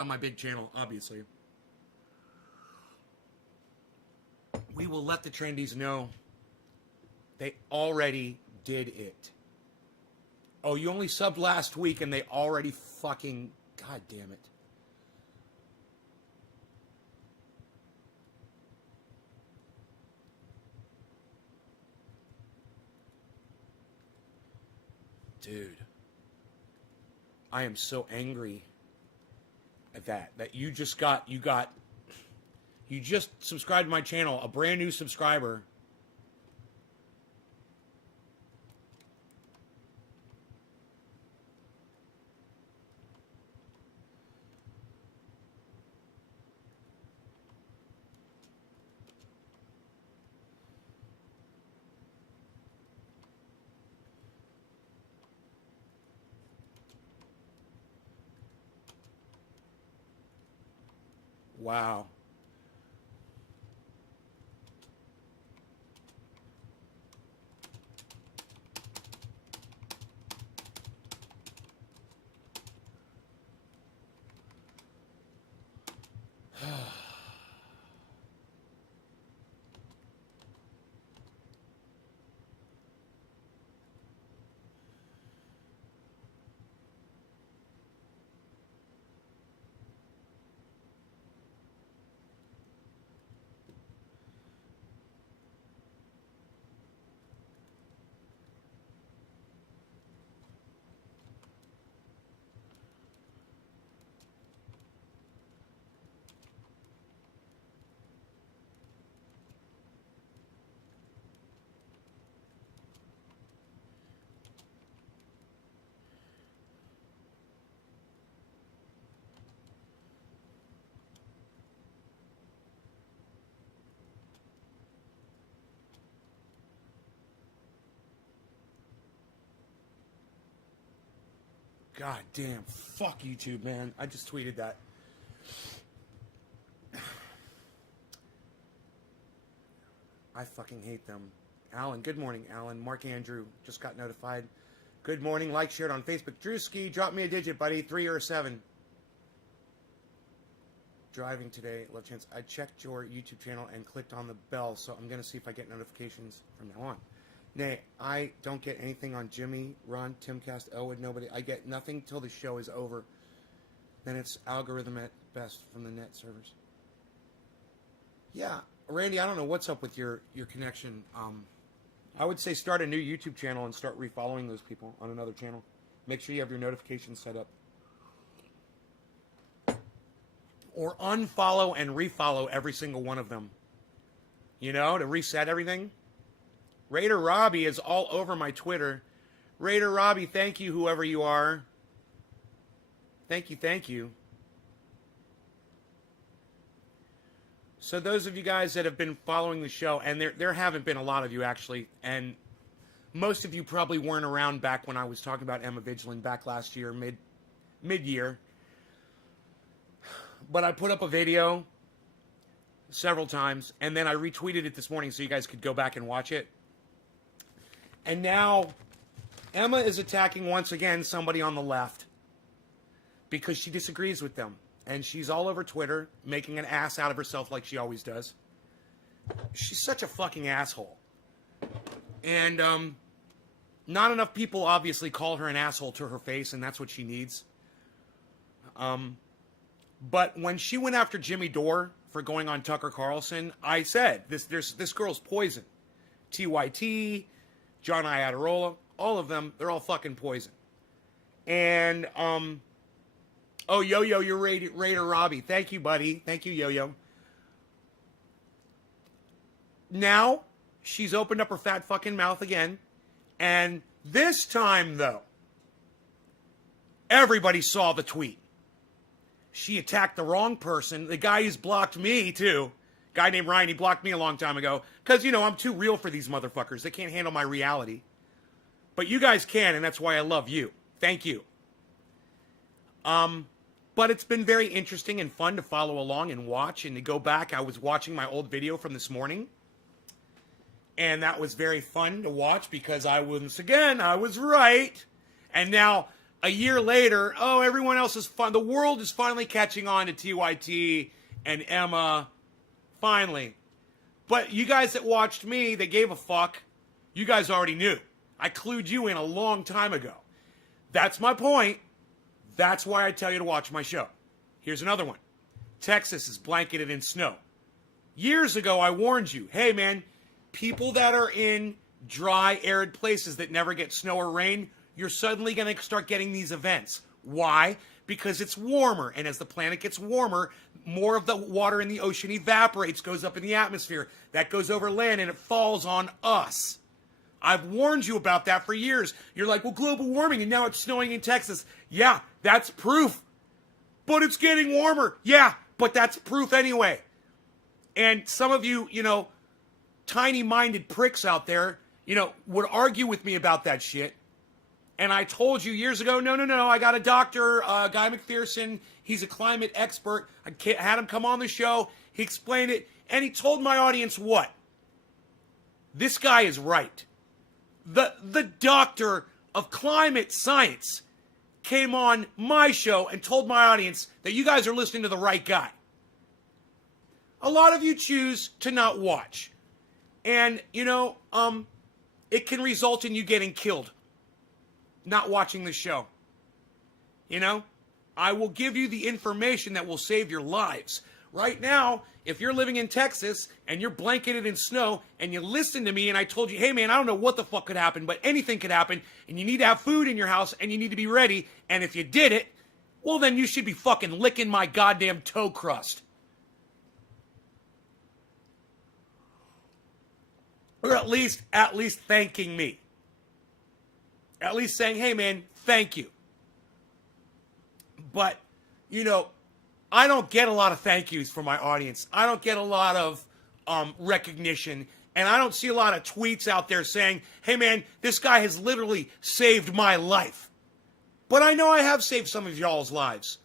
on my big channel, obviously. We will let the trendies know they already did it. Oh, you only subbed last week and they already fucking... God damn it. Dude. I am so angry at that you just subscribed to my channel, a brand new subscriber. Wow. God damn. Fuck YouTube, man. I just tweeted that. I fucking hate them. Alan, good morning, Alan. Mark Andrew just got notified. Good morning. Like, shared on Facebook. Drewski, drop me a digit, buddy. 3 or 7. Driving today. Love chance. I checked your YouTube channel and clicked on the bell, so I'm going to see if I get notifications from now on. Nay, I don't get anything on Jimmy, Ron, Timcast, Elwood, nobody. I get nothing till the show is over. Then it's algorithm at best from the net servers. Yeah, Randy, I don't know what's up with your connection. I would say start a new YouTube channel and start refollowing those people on another channel. Make sure you have your notifications set up. Or unfollow and refollow every single one of them. You know, to reset everything. Raider Robbie is all over my Twitter. Raider Robbie, thank you, whoever you are. Thank you, thank you. So those of you guys that have been following the show, and there haven't been a lot of you actually, and most of you probably weren't around back when I was talking about Emma Vigeland back last year, mid-year. But I put up a video several times, and then I retweeted it this morning so you guys could go back and watch it. And now, Emma is attacking once again somebody on the left because she disagrees with them. And she's all over Twitter, making an ass out of herself like she always does. She's such a fucking asshole. And not enough people obviously call her an asshole to her face, and that's what she needs. But when she went after Jimmy Dore for going on Tucker Carlson, I said, this girl's poison. TYT, John Iadarola, all of them, they're all fucking poison. And, oh, Yo-Yo, you're Raider Robbie. Thank you, buddy. Thank you, Yo-Yo. Now, she's opened up her fat fucking mouth again. And this time, though, everybody saw the tweet. She attacked the wrong person. The guy who's blocked me, too. Guy named Ryan, he blocked me a long time ago. Because, you know, I'm too real for these motherfuckers. They can't handle my reality. But you guys can, and that's why I love you. Thank you. But it's been very interesting and fun to follow along and watch and to go back. I was watching my old video from this morning. And that was very fun to watch because I was right. And now a year later, oh, everyone else is fun. The world is finally catching on to TYT and Emma. Finally. But you guys that watched me, that gave a fuck, you guys already knew. I clued you in a long time ago. That's my point. That's why I tell you to watch my show. Here's another one. Texas is blanketed in snow. Years ago, I warned you, hey man, people that are in dry, arid places that never get snow or rain, you're suddenly going to start getting these events. Why? Because it's warmer, and as the planet gets warmer, more of the water in the ocean evaporates, goes up in the atmosphere. That goes over land, and it falls on us. I've warned you about that for years. You're like, well, global warming, and now it's snowing in Texas. Yeah, that's proof. But it's getting warmer. Yeah, but that's proof anyway. And some of you, tiny-minded pricks out there, would argue with me about that shit. And I told you years ago, no, I got a doctor, Guy McPherson. He's a climate expert. I had him come on the show. He explained it. And he told my audience what? This guy is right. The doctor of climate science came on my show and told my audience that you guys are listening to the right guy. A lot of you choose to not watch. And, it can result in you getting killed. Not watching the show. I will give you the information that will save your lives. Right now, if you're living in Texas and you're blanketed in snow and you listen to me and I told you, hey man, I don't know what the fuck could happen, but anything could happen and you need to have food in your house and you need to be ready, and if you did it, well then you should be fucking licking my goddamn toe crust. Or at least thanking me. At least saying, hey man, thank you. But, I don't get a lot of thank yous from my audience. I don't get a lot of recognition. And I don't see a lot of tweets out there saying, hey man, this guy has literally saved my life. But I know I have saved some of y'all's lives.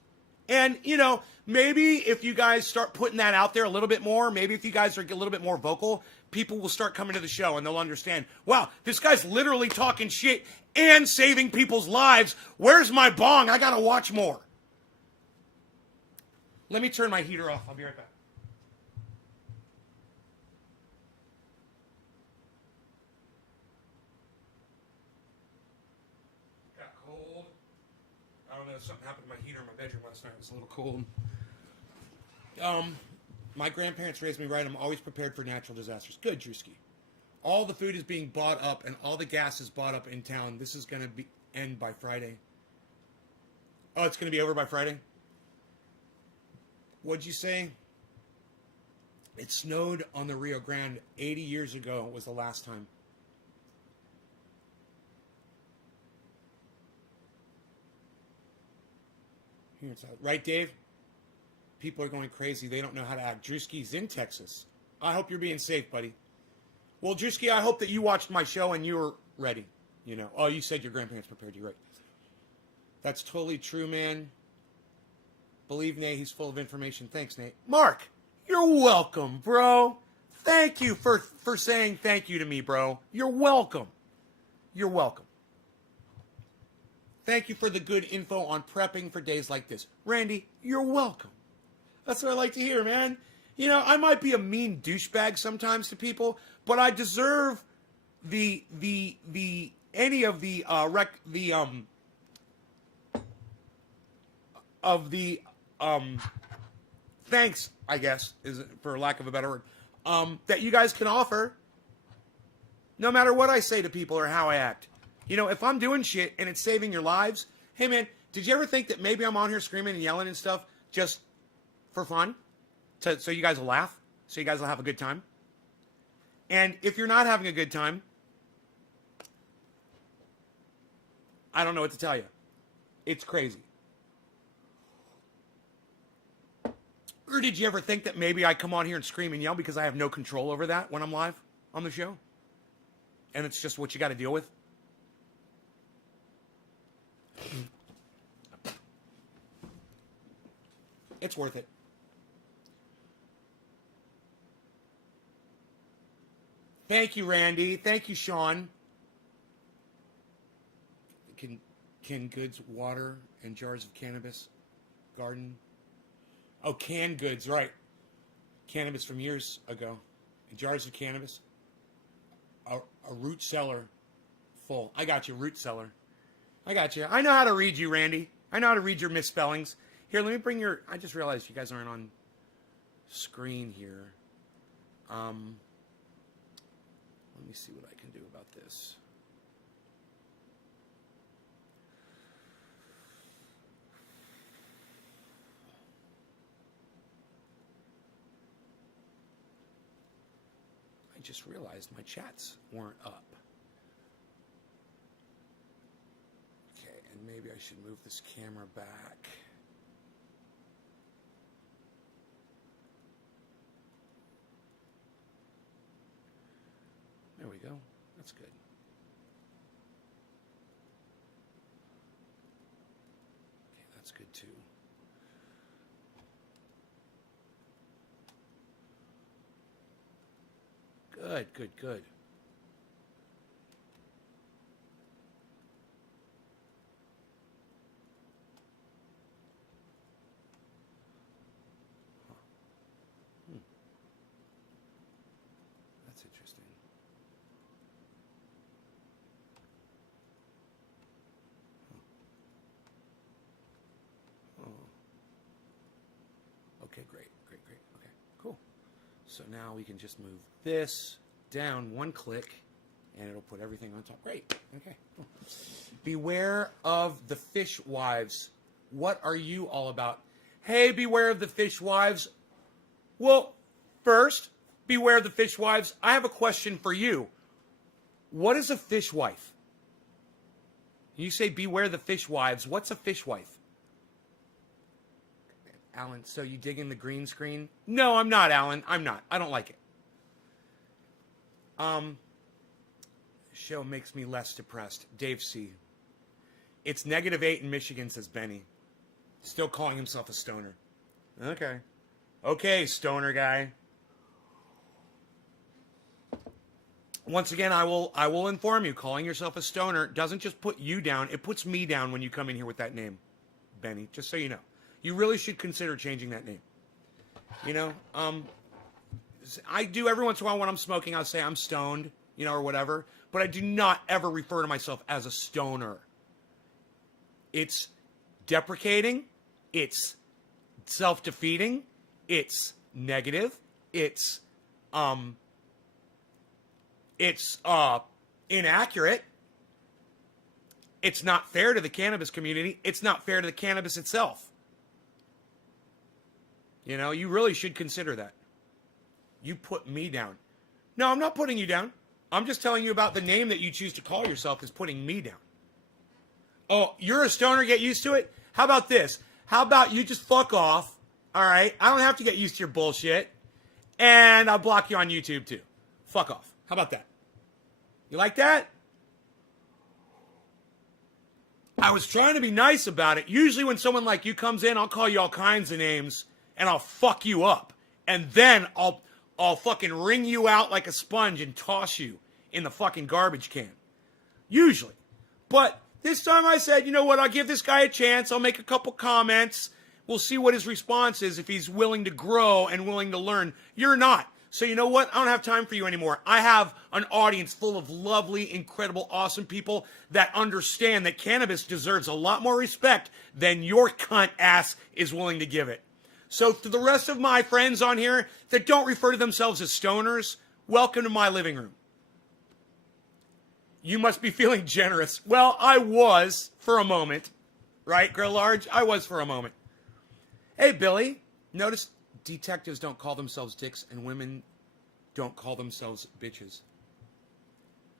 And, maybe if you guys start putting that out there a little bit more, maybe if you guys are a little bit more vocal, people will start coming to the show and they'll understand, wow, this guy's literally talking shit and saving people's lives. Where's my bong? I gotta watch more. Let me turn my heater off. I'll be right back. Got cold. I don't know, something happened to my heater in my bedroom last night. It was a little cold. My grandparents raised me right. I'm always prepared for natural disasters. Good, Drewski. All the food is being bought up and all the gas is bought up in town. This is going to end by Friday. Oh, it's going to be over by Friday? What'd you say? It snowed on the Rio Grande 80 years ago was the last time. Here it's out. Right, Dave? People are going crazy. They don't know how to act. Drewski's in Texas. I hope you're being safe, buddy. Well, Drewski, I hope that you watched my show and you were ready. Oh, you said your grandparents prepared you, right? That's totally true, man. Believe Nate, he's full of information. Thanks, Nate. Mark, you're welcome, bro. Thank you for saying thank you to me, bro. You're welcome. You're welcome. Thank you for the good info on prepping for days like this. Randy, you're welcome. That's what I like to hear, man. I might be a mean douchebag sometimes to people, but I deserve thanks, I guess, is for lack of a better word, that you guys can offer, no matter what I say to people or how I act. If I'm doing shit and it's saving your lives, hey man, did you ever think that maybe I'm on here screaming and yelling and stuff just for fun? So you guys will laugh? So you guys will have a good time? And if you're not having a good time, I don't know what to tell you. It's crazy. Or did you ever think that maybe I come on here and scream and yell because I have no control over that when I'm live on the show? And it's just what you got to deal with? It's worth it. Thank you, Randy. Thank you, Sean. Canned goods, water, and jars of cannabis. Garden. Oh, canned goods, right. Cannabis from years ago. And jars of cannabis. A root cellar full. I got you, root cellar. I got you. I know how to read you, Randy. I know how to read your misspellings. Here, let me bring your... I just realized you guys aren't on screen here. Let me see what I can do about this. I just realized my chats weren't up. Okay, and maybe I should move this camera back. There we go. That's good. Okay, that's good too. Good, good, good. That's interesting. Okay, great, great, great. Okay, cool. So now we can just move this down one click, and it'll put everything on top. Great. Okay. Cool. Beware of the fishwives. What are you all about? Hey, beware of the fishwives. Well, first, beware of the fishwives. I have a question for you. What is a fishwife? You say beware the fishwives. What's a fishwife? Alan, so you dig in the green screen? No, I'm not, Alan. I'm not. I don't like it. Show makes me less depressed. Dave C. It's -8 in Michigan, says Benny. Still calling himself a stoner. Okay. Okay, stoner guy. Once again, I will inform you, calling yourself a stoner doesn't just put you down, it puts me down when you come in here with that name, Benny, just so you know. You really should consider changing that name. You know, I do every once in a while when I'm smoking, I'll say I'm stoned, you know, or whatever, but I do not ever refer to myself as a stoner. It's deprecating, it's self-defeating, it's negative, it's inaccurate. It's not fair to the cannabis community. It's not fair to the cannabis itself. You know, you really should consider that. You put me down. No, I'm not putting you down. I'm just telling you about the name that you choose to call yourself is putting me down. Oh, you're a stoner, get used to it? How about this? How about you just fuck off, all right? I don't have to get used to your bullshit. And I'll block you on YouTube too. Fuck off. How about that? You like that? I was trying to be nice about it. Usually when someone like you comes in, I'll call you all kinds of names and I'll fuck you up. And then I'll fucking wring you out like a sponge and toss you in the fucking garbage can. Usually. But this time I said, you know what, I'll give this guy a chance. I'll make a couple comments. We'll see what his response is if he's willing to grow and willing to learn. You're not. So you know what? I don't have time for you anymore. I have an audience full of lovely, incredible, awesome people that understand that cannabis deserves a lot more respect than your cunt ass is willing to give it. So to the rest of my friends on here that don't refer to themselves as stoners, welcome to my living room. You must be feeling generous. Well, I was for a moment. Right, Grill Large? I was for a moment. Hey, Billy. Notice detectives don't call themselves dicks and women don't call themselves bitches.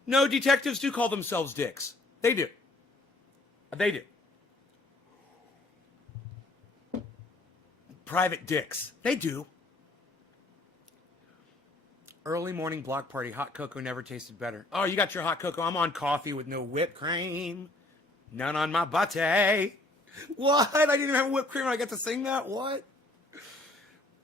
No, detectives do call themselves dicks. They do. They do. Private dicks. They do. Early morning block party. Hot cocoa never tasted better. Oh, you got your hot cocoa. I'm on coffee with no whipped cream. None on my butte. What? I didn't even have whipped cream and I got to sing that? What?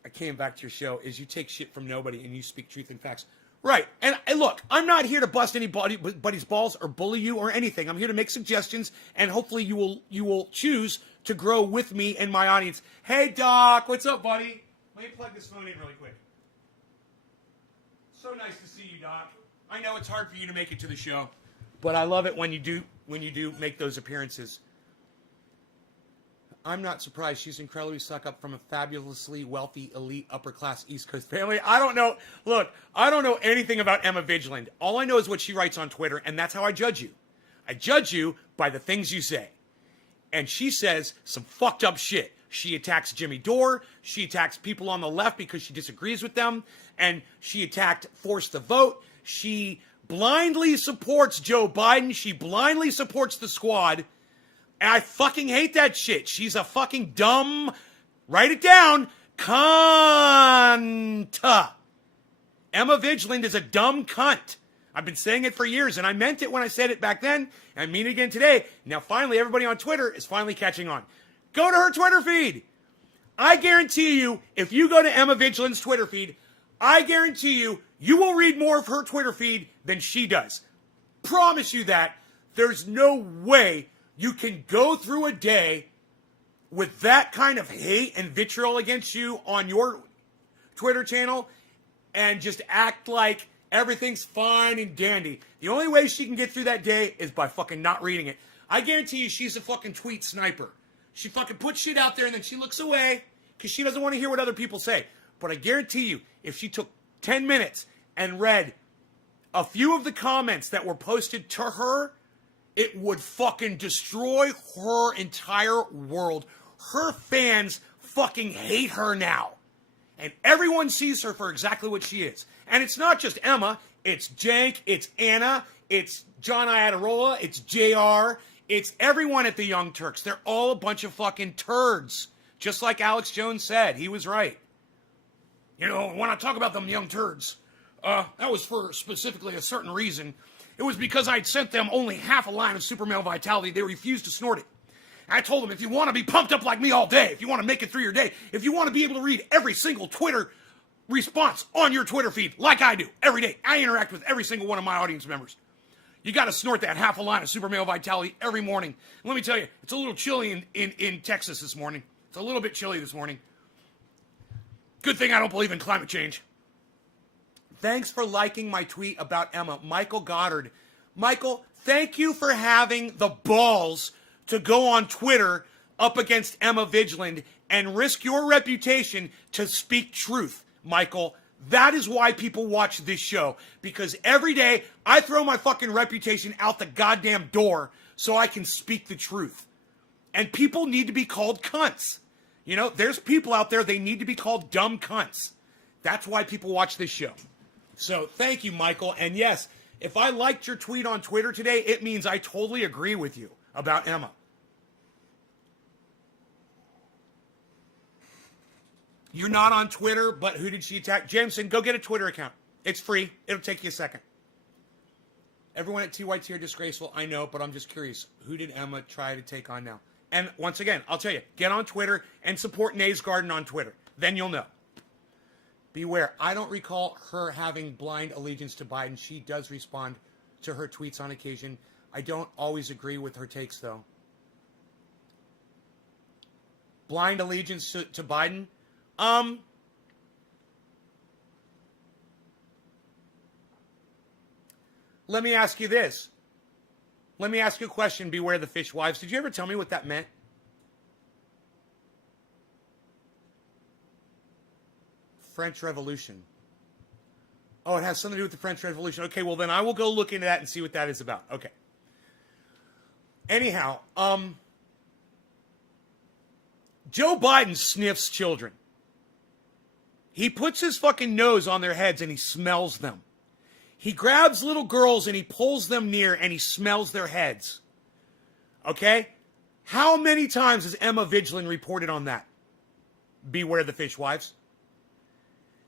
I came back to your show is you take shit from nobody and you speak truth and facts. Right. And look, I'm not here to bust anybody's balls or bully you or anything. I'm here to make suggestions, and hopefully you will choose to grow with me and my audience. Hey, Doc. What's up, buddy? Let me plug this phone in really quick. So nice to see you, Doc. I know it's hard for you to make it to the show, but I love it when you do make those appearances. I'm not surprised. She's incredibly stuck up from a fabulously wealthy, elite, upper-class East Coast family. I don't know. Look, I don't know anything about Emma Vigeland. All I know is what she writes on Twitter, and that's how I judge you. I judge you by the things you say. And she says some fucked up shit. She attacks Jimmy Dore. She attacks people on the left because she disagrees with them. And she attacked Force the Vote. She blindly supports Joe Biden. She blindly supports the squad. And I fucking hate that shit. She's a fucking dumb, write it down, cunt. Emma Vigeland is a dumb cunt. I've been saying it for years, and I meant it when I said it back then, and I mean it again today. Now, finally, everybody on Twitter is finally catching on. Go to her Twitter feed. I guarantee you, if you go to Emma Vigeland's Twitter feed, I guarantee you, you will read more of her Twitter feed than she does. Promise you that. There's no way you can go through a day with that kind of hate and vitriol against you on your Twitter channel and just act like everything's fine and dandy. The only way she can get through that day is by fucking not reading it. I guarantee you she's a fucking tweet sniper. She fucking puts shit out there and then she looks away because she doesn't want to hear what other people say. But I guarantee you, if she took 10 minutes and read a few of the comments that were posted to her, it would fucking destroy her entire world. Her fans fucking hate her now. And everyone sees her for exactly what she is. And it's not just Emma. It's Jank. It's Anna. It's John Iadarola. It's JR. It's everyone at the Young Turks. They're all a bunch of fucking turds. Just like Alex Jones said. He was right. You know, when I talk about them young turds, that was for specifically a certain reason. It was because I'd sent them only half a line of super male vitality. They refused to snort it. I told them, if you want to be pumped up like me all day, if you want to make it through your day, if you want to be able to read every single Twitter response on your Twitter feed, like I do, every day, I interact with every single one of my audience members. You got to snort that half a line of super male vitality every morning. And let me tell you, it's a little chilly in Texas this morning. It's a little bit chilly this morning. Good thing I don't believe in climate change. Thanks for liking my tweet about Emma. Michael Goddard. Michael, thank you for having the balls to go on Twitter up against Emma Vigeland and risk your reputation to speak truth, Michael. That is why people watch this show. Because every day I throw my fucking reputation out the goddamn door so I can speak the truth. And people need to be called cunts. You know, there's people out there, they need to be called dumb cunts. That's why people watch this show. So thank you, Michael. And yes, if I liked your tweet on Twitter today, it means I totally agree with you about Emma. You're not on Twitter, but who did she attack? Jameson, go get a Twitter account. It's free. It'll take you a second. Everyone at TYT are disgraceful. I know, but I'm just curious. Who did Emma try to take on now? And once again, I'll tell you, get on Twitter and support Nays Garden on Twitter. Then you'll know. Beware. I don't recall her having blind allegiance to Biden. She does respond to her tweets on occasion. I don't always agree with her takes, though. Blind allegiance to Biden? Let me ask you this. Let me ask you a question, Beware the Fishwives. Did you ever tell me what that meant? French Revolution. Oh, it has something to do with the French Revolution. Okay, well then I will go look into that and see what that is about. Okay. Anyhow, Joe Biden sniffs children. He puts his fucking nose on their heads and he smells them. He grabs little girls and he pulls them near and he smells their heads. Okay? How many times has Emma Vigeland reported on that? Beware the Fishwives.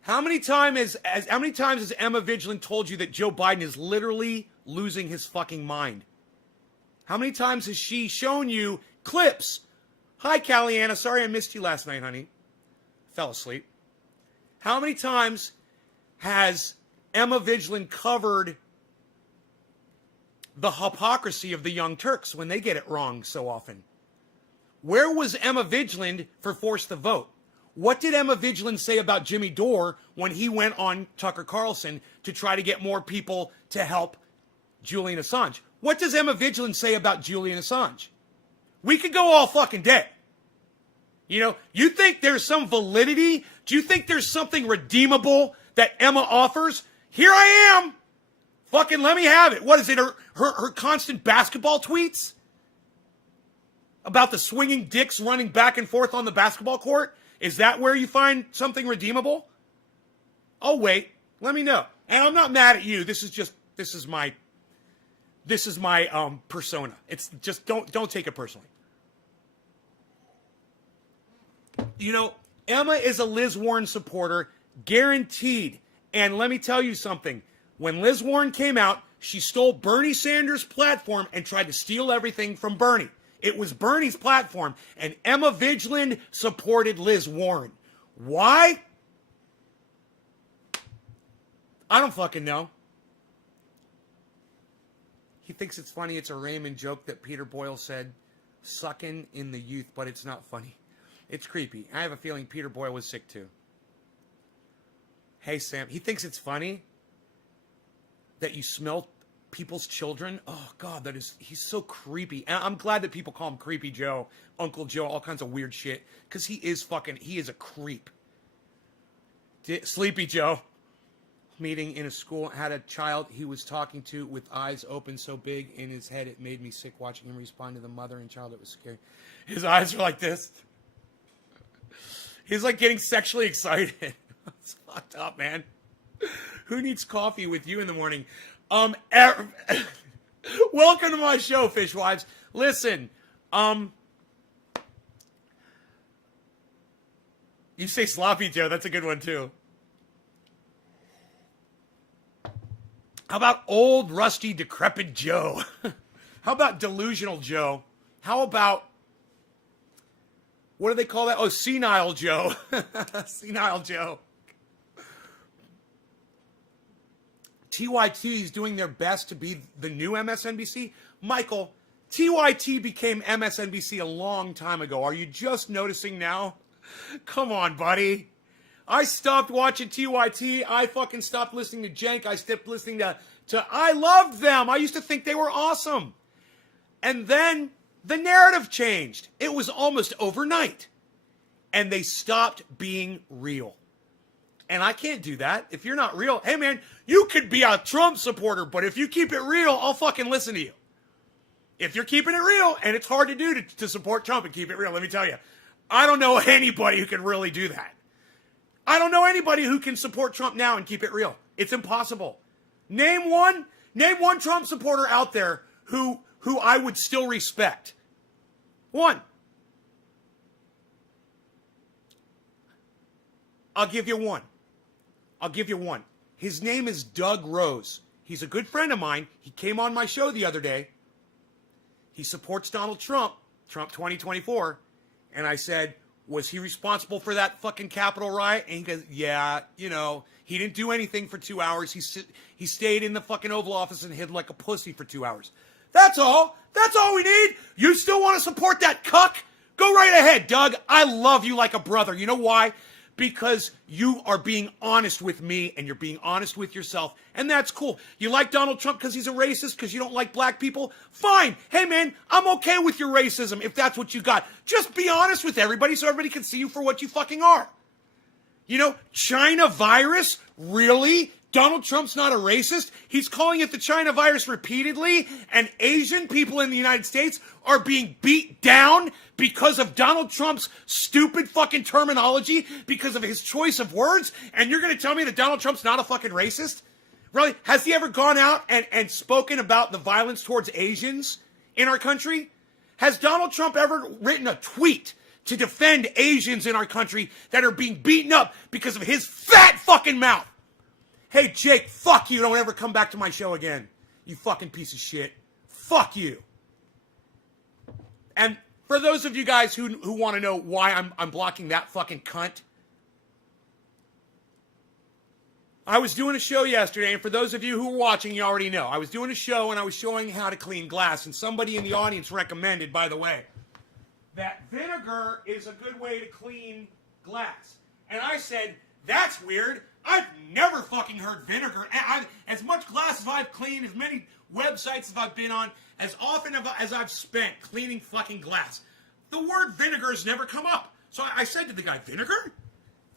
How many times has Emma Vigeland told you that Joe Biden is literally losing his fucking mind? How many times has she shown you clips? Hi, Caliana. Sorry I missed you last night, honey. Fell asleep. How many times has Emma Vigeland covered the hypocrisy of the Young Turks when they get it wrong so often. Where was Emma Vigeland for Force the Vote? What did Emma Vigeland say about Jimmy Dore when he went on Tucker Carlson to try to get more people to help Julian Assange? What does Emma Vigeland say about Julian Assange? We could go all fucking day. You know, you think there's some validity? Do you think there's something redeemable that Emma offers? Here I am. Fucking let me have it. What is it? Her constant basketball tweets? About the swinging dicks running back and forth on the basketball court? Is that where you find something redeemable? Oh, wait. Let me know. And I'm not mad at you. This is my persona. It's just, don't take it personally. You know, Emma is a Liz Warren supporter, guaranteed. And let me tell you something. When Liz Warren came out, she stole Bernie Sanders' platform and tried to steal everything from Bernie. It was Bernie's platform, and Emma Vigeland supported Liz Warren. Why? I don't fucking know. He thinks it's funny. It's a Raymond joke that Peter Boyle said, sucking in the youth, but it's not funny. It's creepy. I have a feeling Peter Boyle was sick too. Hey, Sam. He thinks it's funny that you smell people's children. Oh, God, he's so creepy. And I'm glad that people call him Creepy Joe, Uncle Joe, all kinds of weird shit. Because he is a creep. Sleepy Joe. Meeting in a school, had a child he was talking to with eyes open so big in his head it made me sick watching him respond to the mother and child. It was scary. His eyes are like this. He's like getting sexually excited. It's fucked up, man. Who needs coffee with you in the morning? Welcome to my show, Fishwives. Listen, you say Sloppy Joe, that's a good one too. How about old, rusty, decrepit Joe? How about delusional Joe? How about, what do they call that? Oh, senile Joe. Senile Joe. TYT is doing their best to be the new MSNBC. Michael, TYT became MSNBC a long time ago. Are you just noticing now? Come on, buddy. I stopped watching TYT. I fucking stopped listening to Cenk. I stopped listening to I loved them. I used to think they were awesome. And then the narrative changed. It was almost overnight. And they stopped being real. And I can't do that. If you're not real, hey man, you could be a Trump supporter, but if you keep it real, I'll fucking listen to you. If you're keeping it real, and it's hard to do to support Trump and keep it real, let me tell you, I don't know anybody who can really do that. I don't know anybody who can support Trump now and keep it real. It's impossible. Name one Trump supporter out there who I would still respect. One. I'll give you one. His name is Doug Rose. He's a good friend of mine. He came on my show the other day. He supports Donald Trump, Trump 2024. And I said, was he responsible for that fucking Capitol riot? And he goes, yeah, you know, he didn't do anything for 2 hours. He stayed in the fucking Oval Office and hid like a pussy for 2 hours. That's all. That's all we need. You still want to support that cuck? Go right ahead, Doug. I love you like a brother. You know why? Because you are being honest with me and you're being honest with yourself. And that's cool. You like Donald Trump because he's a racist, because you don't like black people? Fine. Hey, man, I'm okay with your racism if that's what you got. Just be honest with everybody so everybody can see you for what you fucking are. You know, China virus? Really? Donald Trump's not a racist? He's calling it the China virus repeatedly, and Asian people in the United States are being beat down because of Donald Trump's stupid fucking terminology, because of his choice of words, and you're going to tell me that Donald Trump's not a fucking racist? Really? Has he ever gone out and spoken about the violence towards Asians in our country? Has Donald Trump ever written a tweet to defend Asians in our country that are being beaten up because of his fat fucking mouth? Hey, Jake, fuck you. Don't ever come back to my show again. You fucking piece of shit. Fuck you. And for those of you guys who want to know why I'm blocking that fucking cunt, I was doing a show yesterday, and for those of you who are watching, you already know. I was doing a show, and I was showing how to clean glass, and somebody in the audience recommended, by the way, that vinegar is a good way to clean glass. And I said, that's weird. I've never fucking heard vinegar. As much glass as I've cleaned, as many websites as I've been on, as often as I've spent cleaning fucking glass, the word vinegar has never come up. So I said to the guy, vinegar?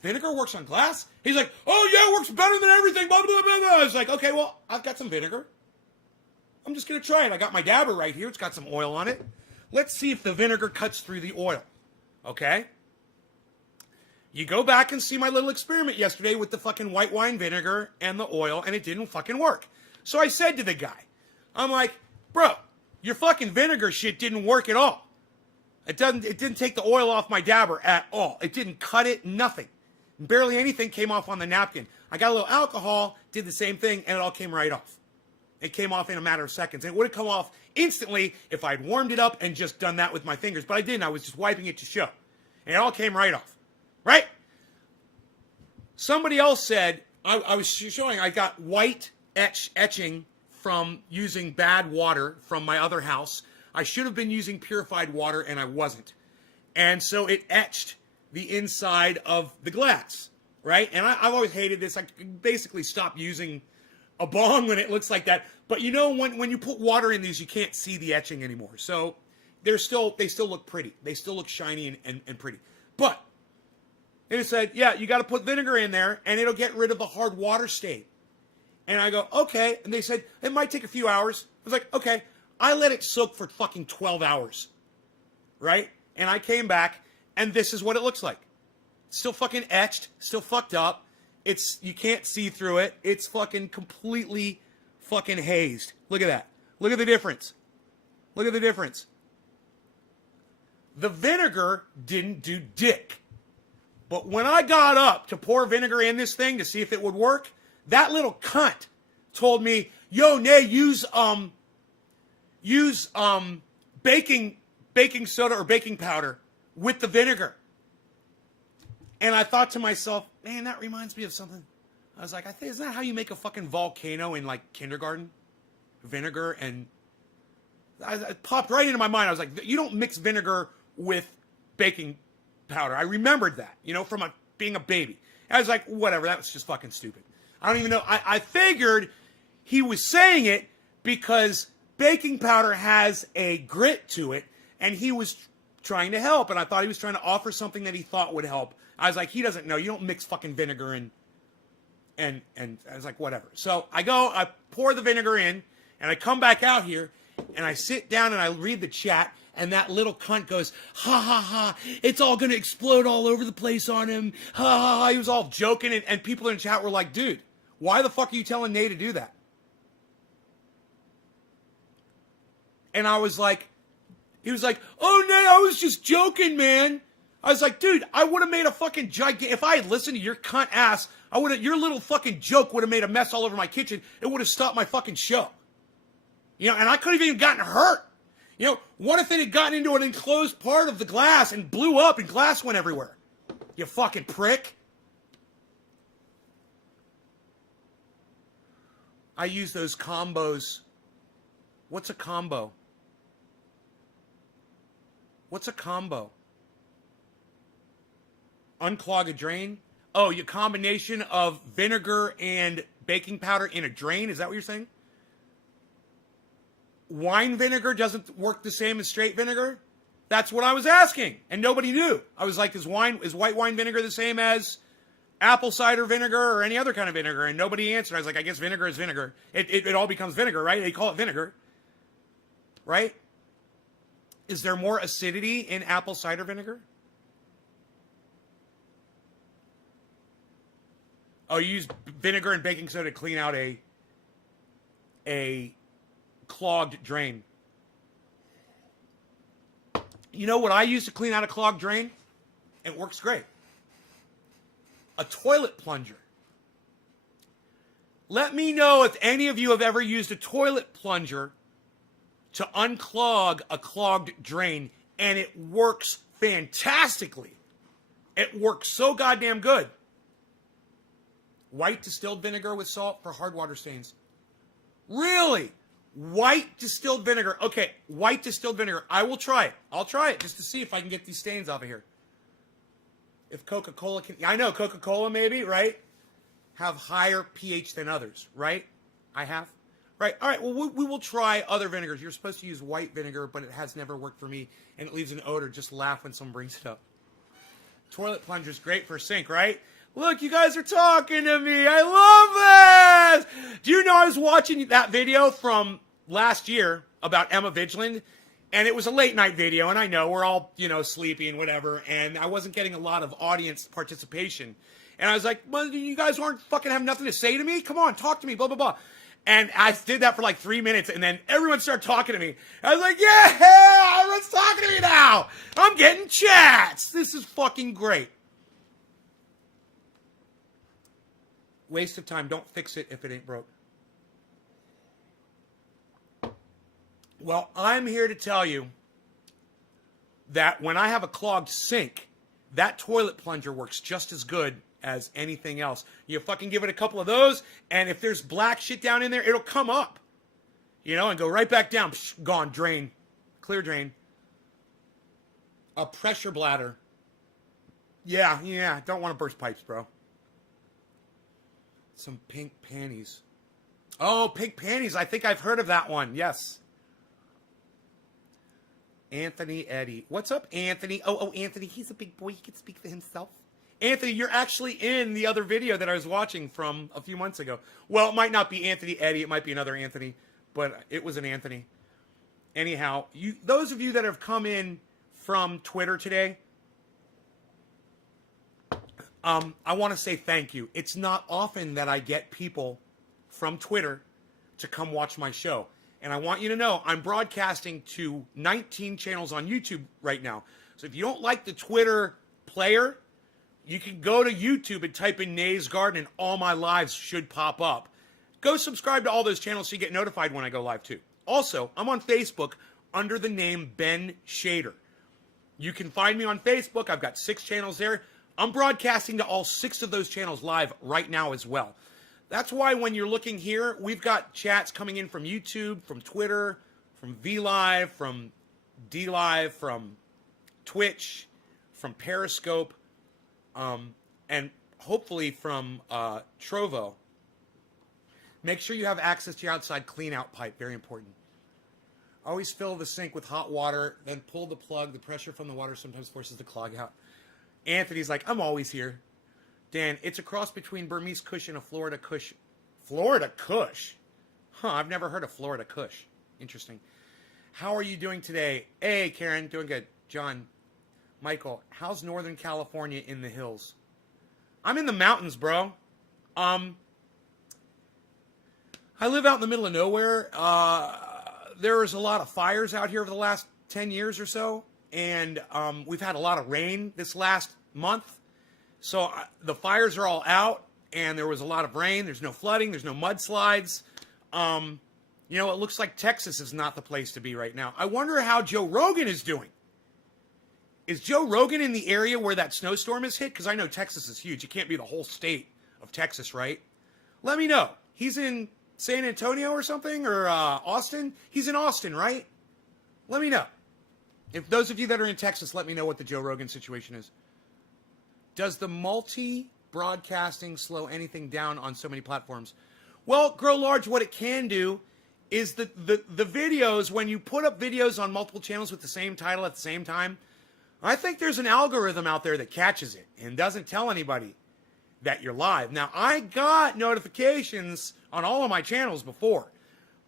Vinegar works on glass? He's like, oh yeah, it works better than everything, blah, blah, blah, blah. I was like, okay, well, I've got some vinegar. I'm just going to try it. I got my dabber right here. It's got some oil on it. Let's see if the vinegar cuts through the oil. Okay? You go back and see my little experiment yesterday with the fucking white wine vinegar and the oil, and it didn't fucking work. So I said to the guy, I'm like, bro, your fucking vinegar shit didn't work at all. It didn't take the oil off my dabber at all. It didn't cut it, nothing. Barely anything came off on the napkin. I got a little alcohol, did the same thing, and it all came right off. It came off in a matter of seconds. And it would have come off instantly if I'd warmed it up and just done that with my fingers. But I didn't. I was just wiping it to show. And it all came right off. Right? Somebody else said, I was showing I got white etching from using bad water from my other house. I should have been using purified water, and I wasn't. And so it etched the inside of the glass, right? And I've always hated this. I basically stopped using a bong when it looks like that. But you know, when you put water in these, you can't see the etching anymore. So they still look pretty. They still look shiny and pretty. But it said, yeah, you got to put vinegar in there, and it'll get rid of the hard water stain. And I go, okay. And they said, it might take a few hours. I was like, okay. I let it soak for fucking 12 hours, right? And I came back, and this is what it looks like. Still fucking etched, still fucked up. You can't see through it. It's fucking completely fucking hazed. Look at that. Look at the difference. Look at the difference. The vinegar didn't do dick. But when I got up to pour vinegar in this thing to see if it would work, that little cunt told me, yo, Nay, use baking soda or baking powder with the vinegar. And I thought to myself, man, that reminds me of something. I was like, isn't that how you make a fucking volcano in like kindergarten? Vinegar and it popped right into my mind. I was like, you don't mix vinegar with baking powder. I remembered that, from being a baby. And I was like, whatever, that was just fucking stupid. I don't even know. I figured he was saying it because baking powder has a grit to it, and he was trying to help, and I thought he was trying to offer something that he thought would help. I was like, he doesn't know. You don't mix fucking vinegar and I was like, whatever. So I pour the vinegar in, and I come back out here, and I sit down and I read the chat, and that little cunt goes, ha ha ha, it's all gonna explode all over the place on him, ha ha ha. He was all joking, and people in the chat were like, dude, why the fuck are you telling Nate to do that? And I was like, he was like, oh, Nate, I was just joking, man. I was like, dude, I would have made a fucking if I had listened to your cunt ass, your little fucking joke would have made a mess all over my kitchen. It would have stopped my fucking show. And I could have even gotten hurt. What if it had gotten into an enclosed part of the glass and blew up and glass went everywhere? You fucking prick. I use those combos. What's a combo? What's a combo? Unclog a drain? Oh, your combination of vinegar and baking powder in a drain? Is that what you're saying? Wine vinegar doesn't work the same as straight vinegar? That's what I was asking, and nobody knew. I was like, is white wine vinegar the same as apple cider vinegar or any other kind of vinegar? And nobody answered. I was like, I guess vinegar is vinegar. It all becomes vinegar, right? They call it vinegar, right? Is there more acidity in apple cider vinegar? Oh, you use vinegar and baking soda to clean out a clogged drain. You know what I use to clean out a clogged drain? It works great. A toilet plunger. Let me know if any of you have ever used a toilet plunger to unclog a clogged drain, and it works fantastically. It works so goddamn good. White distilled vinegar with salt for hard water stains. Really? White distilled vinegar. Okay, white distilled vinegar. I will try it. I'll try it just to see if I can get these stains off of here. If Coca-Cola can... I know Coca-Cola maybe, right? Have higher pH than others, right? I have. Right. All right. Well, we will try other vinegars. You're supposed to use white vinegar, but it has never worked for me, and it leaves an odor. Just laugh when someone brings it up. Toilet plunger's great for sink, right? Look, you guys are talking to me. I love this. Do you know I was watching that video from last year about Emma Vigeland, and it was a late night video, and I know we're all, sleepy and whatever, and I wasn't getting a lot of audience participation. And I was like, well, you guys aren't fucking have nothing to say to me? Come on, talk to me, blah, blah, blah. And I did that for like 3 minutes, and then everyone started talking to me. I was like, yeah, everyone's talking to me now. I'm getting chats. This is fucking great. Waste of time. Don't fix it if it ain't broke. Well, I'm here to tell you that when I have a clogged sink, that toilet plunger works just as good as anything else. You fucking give it a couple of those, and if there's black shit down in there, it'll come up, and go right back down. Psh, gone, drain, clear drain. A pressure bladder. Yeah, don't want to burst pipes, bro. Some pink panties. Oh, pink panties. I think I've heard of that one. Yes. Anthony Eddy. What's up, Anthony? Oh, Anthony, he's a big boy. He can speak for himself. Anthony, you're actually in the other video that I was watching from a few months ago. Well, it might not be Anthony Eddy. It might be another Anthony, but it was an Anthony. Anyhow, those of you that have come in from Twitter today, I want to say thank you. It's not often that I get people from Twitter to come watch my show. And I want you to know I'm broadcasting to 19 channels on YouTube right now. So if you don't like the Twitter player, you can go to YouTube and type in Nay's Garden and all my lives should pop up. Go subscribe to all those channels so you get notified when I go live too. Also, I'm on Facebook under the name Ben Shader. You can find me on Facebook. I've got 6 channels there. I'm broadcasting to all 6 of those channels live right now as well. That's why when you're looking here, we've got chats coming in from YouTube, from Twitter, from VLive, from DLive, from Twitch, from Periscope, and hopefully from Trovo. Make sure you have access to your outside clean-out pipe. Very important. Always fill the sink with hot water, then pull the plug. The pressure from the water sometimes forces the clog out. Anthony's like, I'm always here. Dan, it's a cross between Burmese Kush and a Florida Kush. Florida Kush? Huh, I've never heard of Florida Kush. Interesting. How are you doing today? Hey, Karen, doing good. John, Michael, how's Northern California in the hills? I'm in the mountains, bro. I live out in the middle of nowhere. There was a lot of fires out here over the last 10 years or so, and we've had a lot of rain this last month. So the fires are all out, and there was a lot of rain. There's no flooding. There's no mudslides. It looks like Texas is not the place to be right now. I wonder how Joe Rogan is doing. Is Joe Rogan in the area where that snowstorm is hit? Because I know Texas is huge. It can't be the whole state of Texas, right? Let me know. He's in San Antonio or something, or Austin? He's in Austin, right? Let me know. If those of you that are in Texas, let me know what the Joe Rogan situation is. Does the multi-broadcasting slow anything down on so many platforms? Well, Grow Large, what it can do is the videos, when you put up videos on multiple channels with the same title at the same time, I think there's an algorithm out there that catches it and doesn't tell anybody that you're live. Now, I got notifications on all of my channels before,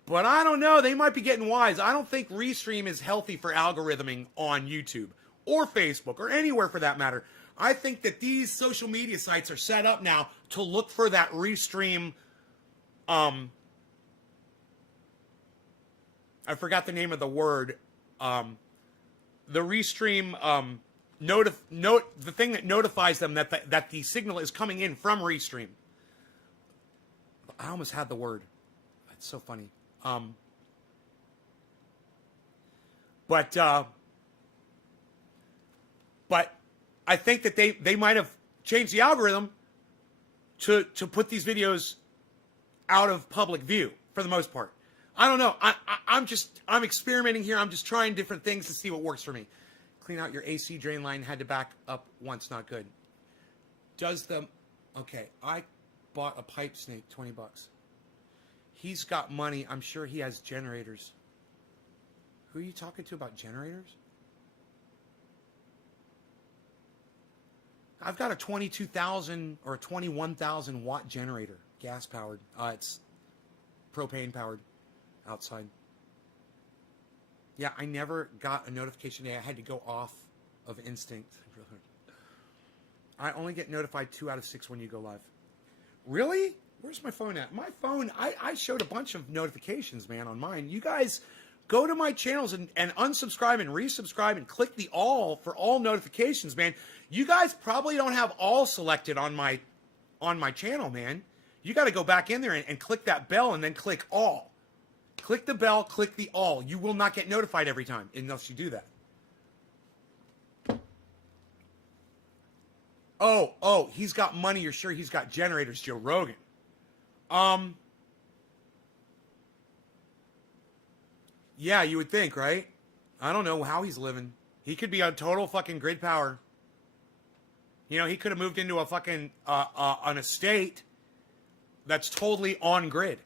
but I don't know. They might be getting wise. I don't think Restream is healthy for algorithming on YouTube or Facebook or anywhere for that matter. I think that these social media sites are set up now to look for that Restream. I forgot the name of the word. The Restream the thing that notifies them that the signal is coming in from Restream. I almost had the word. It's so funny. But I think that they might have changed the algorithm to put these videos out of public view for the most part. I don't know. I'm experimenting here. I'm just trying different things to see what works for me. Clean out your AC drain line. Had to back up once. Not good. Okay, I bought a pipe snake, $20. He's got money. I'm sure he has generators. Who are you talking to about generators? I've got a 22,000 or a 21,000 watt generator, gas powered. It's propane powered outside. Yeah, I never got a notification today. I had to go off of instinct. I only get notified 2 out of 6 when you go live. Really? Where's my phone at? My phone, I showed a bunch of notifications, man, on mine. You guys go to my channels and unsubscribe and resubscribe and click the all for all notifications, man. You guys probably don't have all selected on my channel, man. You got to go back in there and click that bell and then click all. Click the bell, click the all. You will not get notified every time unless you do that. Oh, he's got money. You're sure he's got generators, Joe Rogan. Yeah, you would think, right? I don't know how he's living. He could be on total fucking grid power. You know, he could have moved into a fucking, an estate that's totally on grid.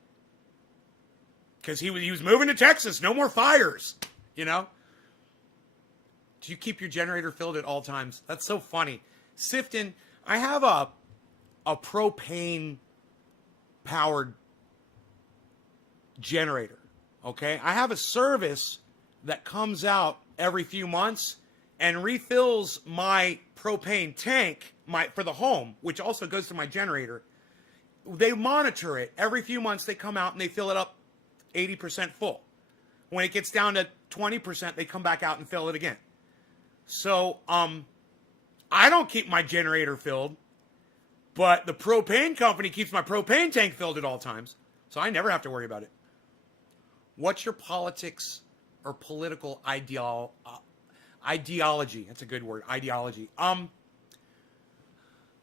Because he was moving to Texas. No more fires, you know? Do you keep your generator filled at all times? That's so funny. Sifton, I have a propane powered generator. Okay, I have a service that comes out every few months and refills my propane tank for the home, which also goes to my generator. They monitor it every few months. They come out and they fill it up 80% full. When it gets down to 20%, they come back out and fill it again. So, I don't keep my generator filled, but the propane company keeps my propane tank filled at all times. So I never have to worry about it. What's your politics or political ideology? That's a good word. Ideology.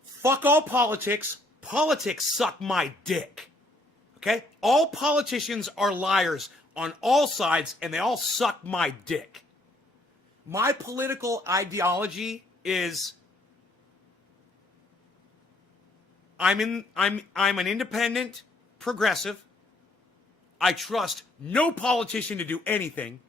Fuck all politics. Politics suck my dick. Okay? All politicians are liars on all sides, and they all suck my dick. My political ideology is I'm an independent progressive. I trust no politician to do anything,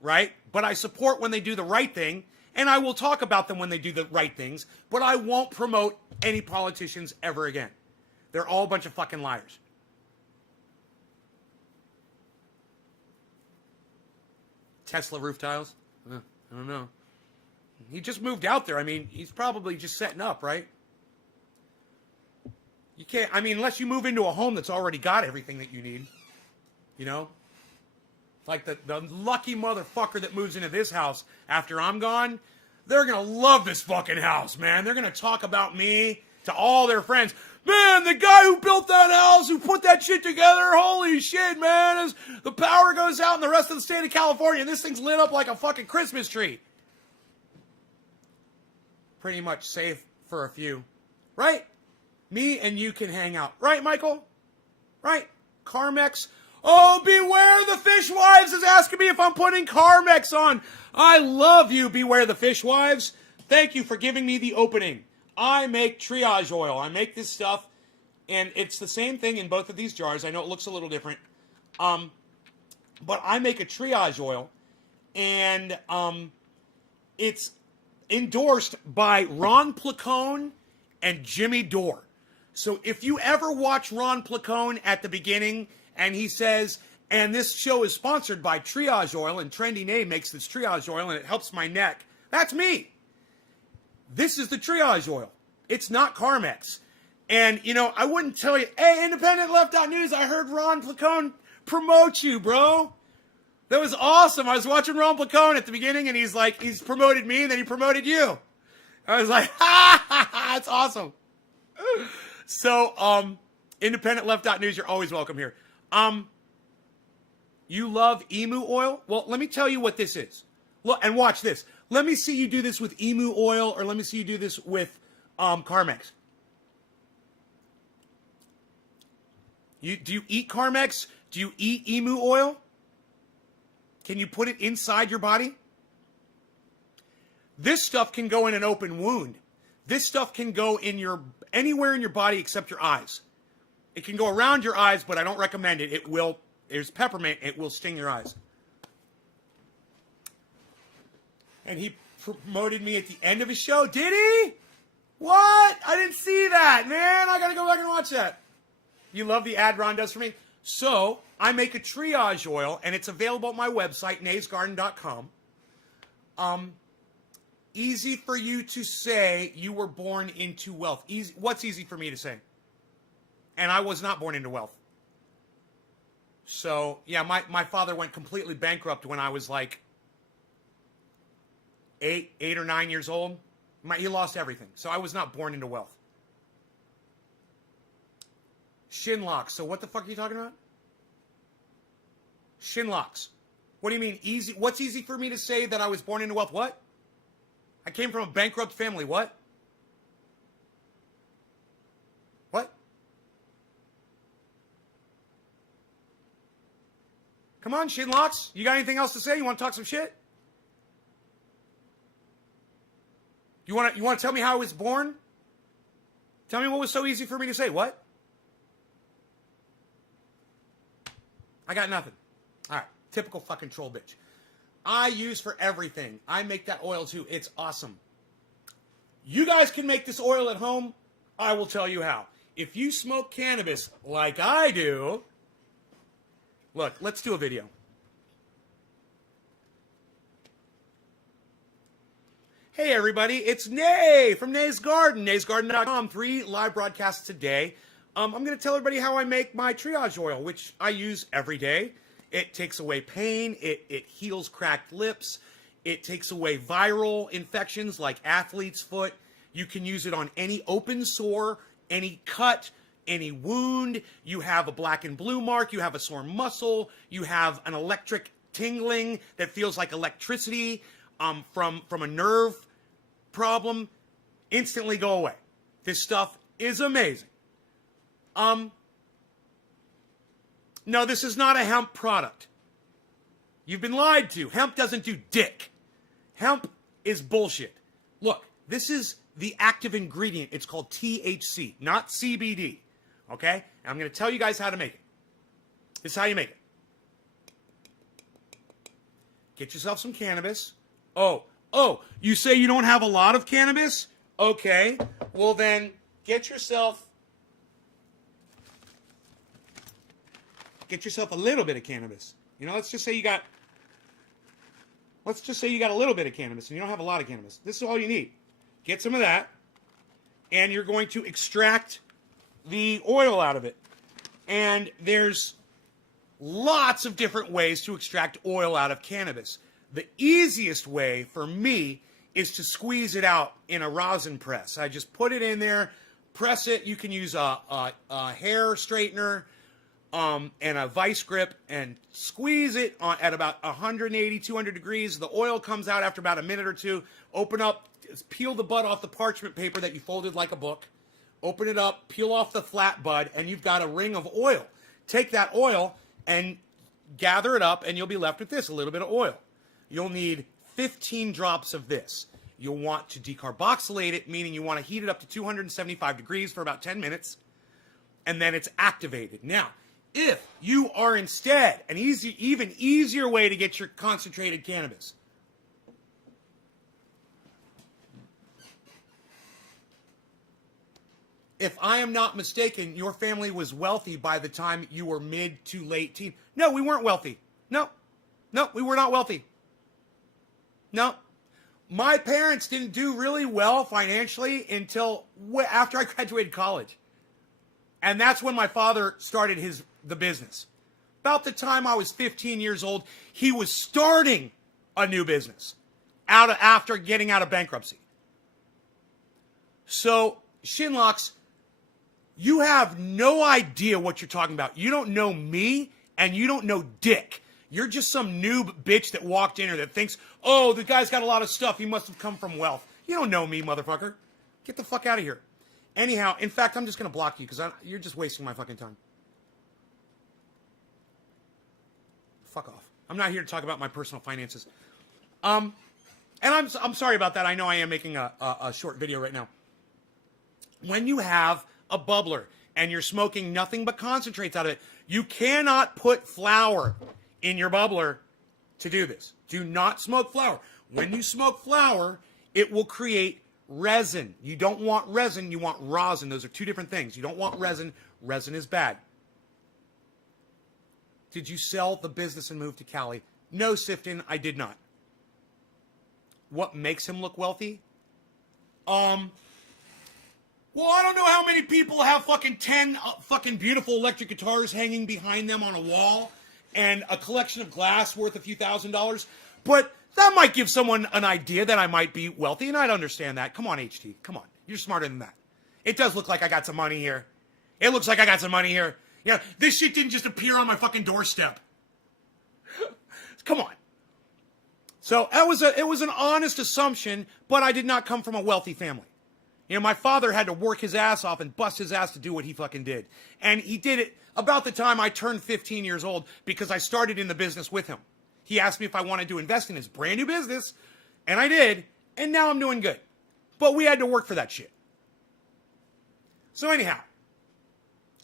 right? But I support when they do the right thing, and I will talk about them when they do the right things, but I won't promote any politicians ever again. They're all a bunch of fucking liars. Tesla roof tiles? I don't know. He just moved out there. I mean, he's probably just setting up, right? You can't, I mean, unless you move into a home that's already got everything that you need. You know? Like the lucky motherfucker that moves into this house after I'm gone, they're going to love this fucking house, man. They're going to talk about me to all their friends. Man, the guy who built that house, who put that shit together, holy shit, man. As the power goes out in the rest of the state of California, and this thing's lit up like a fucking Christmas tree. Pretty much safe for a few. Right? Me and you can hang out. Right, Michael? Right? Carmex. Oh, Beware the Fishwives is asking me if I'm putting Carmex on. I love you, Beware the Fishwives. Thank you for giving me the opening. I make triage oil. I make this stuff, and it's the same thing in both of these jars. I know it looks a little different. But I make a triage oil, and it's endorsed by Ron Placone and Jimmy Dore. So if you ever watch Ron Placone at the beginning, and he says, and this show is sponsored by Triage Oil, and Trendy Name makes this Triage Oil, and it helps my neck. That's me. This is the Triage Oil. It's not Carmex. And, you know, I wouldn't tell you, hey, Independent Left.News, I heard Ron Placone promote you, bro. That was awesome. I was watching Ron Placone at the beginning, and he's like, he's promoted me, and then he promoted you. I was like, that's awesome. So, Independent Left.News, you're always welcome here. You love emu oil? Well, let me tell you what this is. Look, and watch this. Let me see you do this with emu oil, or let me see you do this with Carmex. Do you eat Carmex? Do you eat emu oil? Can you put it inside your body? This stuff can go in an open wound. This stuff can go in anywhere in your body except your eyes. It can go around your eyes, but I don't recommend it. There's peppermint, it will sting your eyes. And he promoted me at the end of his show. Did he? What? I didn't see that, man. I gotta go back and watch that. You love the ad Ron does for me? So, I make a triage oil, and it's available at my website, naysgarden.com. Easy for you to say you were born into wealth. Easy. What's easy for me to say? And I was not born into wealth. So, yeah, my father went completely bankrupt when I was like 8 or 9 years old. He lost everything. So I was not born into wealth. Shin locks. So what the fuck are you talking about? Shin locks. What do you mean easy? What's easy for me to say that I was born into wealth? What? I came from a bankrupt family. What? What? Come on, shin locks. You got anything else to say? You want to talk some shit? You want to tell me how I was born? Tell me what was so easy for me to say. What? I got nothing. All right. Typical fucking troll bitch. I use for everything. I make that oil too. It's awesome. You guys can make this oil at home. I will tell you how. If you smoke cannabis like I do, look, let's do a video. Hey everybody, it's Nay from Nay's Garden, naysgarden.com. 3 live broadcasts today. I'm going to tell everybody how I make my triage oil, which I use every day. It takes away pain. It heals cracked lips. It takes away viral infections like athlete's foot. You can use it on any open sore, any cut, any wound. You have a black and blue mark. You have a sore muscle. You have an electric tingling that feels like electricity from a nerve problem. Instantly go away. This stuff is amazing. No, this is not a hemp product. You've been lied to. Hemp doesn't do dick. Hemp is bullshit. Look, this is the active ingredient. It's called THC, not CBD. Okay? And I'm going to tell you guys how to make it. This is how you make it. Get yourself some cannabis. Oh, you say you don't have a lot of cannabis? Okay. Well then, get yourself a little bit of cannabis. You know, let's just say you got a little bit of cannabis and you don't have a lot of cannabis. This is all you need. Get some of that, and you're going to extract the oil out of it. And there's lots of different ways to extract oil out of cannabis. The easiest way for me is to squeeze it out in a rosin press. I just put it in there, press it. You can use a hair straightener, and a vice grip, and squeeze it at about 180, 200 degrees. The oil comes out after about a minute or two. Open up, peel the bud off the parchment paper that you folded like a book. Open it up, peel off the flat bud, and you've got a ring of oil. Take that oil and gather it up, and you'll be left with this, a little bit of oil. You'll need 15 drops of this. You'll want to decarboxylate it, meaning you want to heat it up to 275 degrees for about 10 minutes, and then it's activated. Now, if you are instead even easier way to get your concentrated cannabis. If I am not mistaken, your family was wealthy by the time you were mid to late teen. No, we weren't wealthy. No, we were not wealthy. No. My parents didn't do really well financially until after I graduated college. And that's when my father started the business. About the time I was 15 years old, he was starting a new business after getting out of bankruptcy. So, Shinlocks, you have no idea what you're talking about. You don't know me, and you don't know Dick. You're just some noob bitch that walked in here that thinks, oh, the guy's got a lot of stuff. He must have come from wealth. You don't know me, motherfucker. Get the fuck out of here. Anyhow, in fact, I'm just going to block you because you're just wasting my fucking time. fuck off. I'm not here to talk about my personal finances. And I'm sorry about that. I know I am making a short video right now. When you have a bubbler and you're smoking nothing but concentrates out of it, you cannot put flour in your bubbler to do this. Do not smoke flour. When you smoke flour, it will create resin. You don't want resin, you want rosin. Those are two different things. You don't want resin. Resin is bad. Did you sell the business and move to Cali? No, Sifton, I did not. What makes him look wealthy? Well, I don't know how many people have fucking 10 fucking beautiful electric guitars hanging behind them on a wall and a collection of glass worth a few $1,000s, but that might give someone an idea that I might be wealthy, and I'd understand that. Come on, HT. Come on. You're smarter than that. It does look like I got some money here. It looks like I got some money here. Yeah, this shit didn't just appear on my fucking doorstep. Come on. So it was an honest assumption, but I did not come from a wealthy family. You know, my father had to work his ass off and bust his ass to do what he fucking did. And he did it about the time I turned 15 years old because I started in the business with him. He asked me if I wanted to invest in his brand new business, and I did, and now I'm doing good. But we had to work for that shit. So anyhow,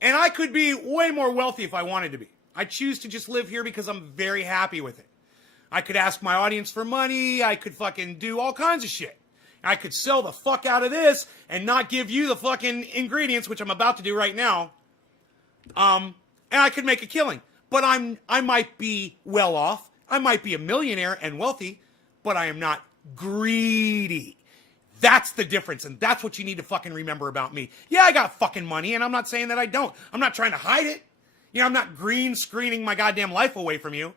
and I could be way more wealthy if I wanted to be. I choose to just live here because I'm very happy with it. I could ask my audience for money. I could fucking do all kinds of shit. I could sell the fuck out of this and not give you the fucking ingredients, which I'm about to do right now. And I could make a killing. But I might be well off. I might be a millionaire and wealthy, but I am not greedy. That's the difference, and that's what you need to fucking remember about me. Yeah, I got fucking money, and I'm not saying that I don't. I'm not trying to hide it. You know, I'm not green screening my goddamn life away from you.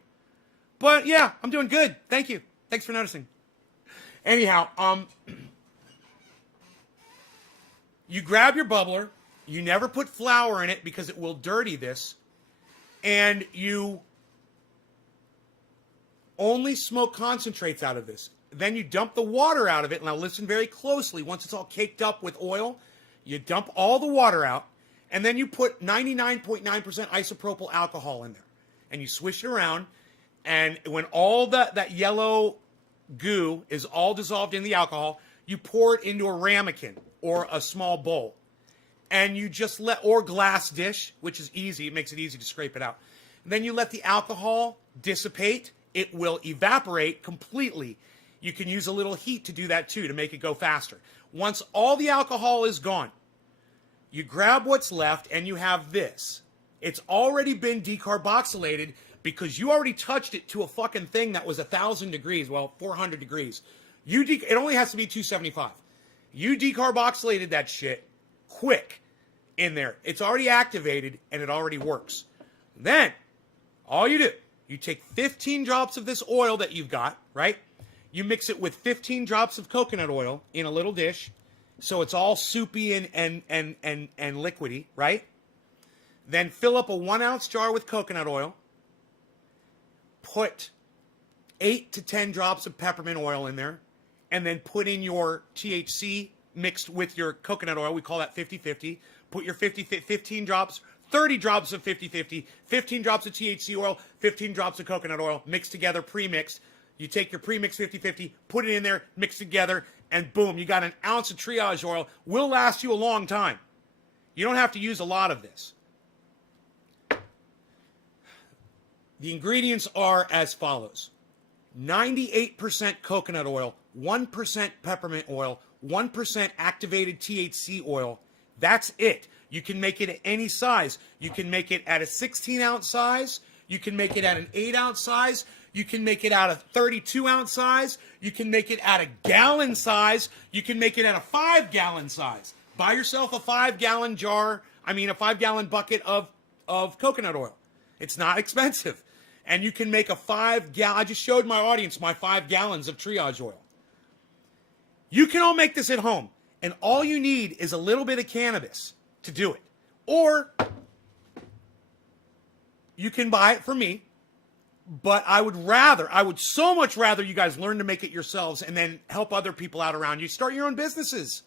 But yeah, I'm doing good. Thank you. Thanks for noticing. Anyhow, you grab your bubbler. You never put flour in it because it will dirty this. And you only smoke concentrates out of this. Then you dump the water out of it. Now listen very closely. Once it's all caked up with oil, you dump all the water out. And then you put 99.9% isopropyl alcohol in there. And you swish it around. And when all that yellow goo is all dissolved in the alcohol, you pour it into a ramekin or a small bowl. And you just or glass dish, which is easy. It makes it easy to scrape it out. And then you let the alcohol dissipate. It will evaporate completely. You can use a little heat to do that too, to make it go faster. Once all the alcohol is gone, you grab what's left and you have this. It's already been decarboxylated because you already touched it to a fucking thing that was 1,000 degrees, well, 400 degrees. It only has to be 275. You decarboxylated that shit quick in there. It's already activated and it already works. Then, all you do, you take 15 drops of this oil that you've got, right? You mix it with 15 drops of coconut oil in a little dish, so it's all soupy and liquidy, right? Then fill up a 1 ounce jar with coconut oil. Put 8 to 10 drops of peppermint oil in there, and then put in your THC mixed with your coconut oil. We call that 50-50. Put your 15 drops, 30 drops of 50-50, 15 drops of THC oil, 15 drops of coconut oil, mixed together, pre-mixed. You take your pre-mixed 50-50, put it in there, mix together, and boom, you got an ounce of triage oil. Will last you a long time. You don't have to use a lot of this. The ingredients are as follows. 98% coconut oil, 1% peppermint oil, 1% activated THC oil. That's it. You can make it at any size. You can make it at a 16-ounce size. You can make it at an 8-ounce size. You can make it at a 32-ounce size. You can make it at a gallon size. You can make it at a 5-gallon size. Buy yourself a 5-gallon a 5-gallon bucket of coconut oil. It's not expensive. And you can make a 5-gallon, I just showed my audience my 5 gallons of triage oil. You can all make this at home. And all you need is a little bit of cannabis to do it. Or you can buy it from me. But I would so much rather you guys learn to make it yourselves and then help other people out around you. Start your own businesses.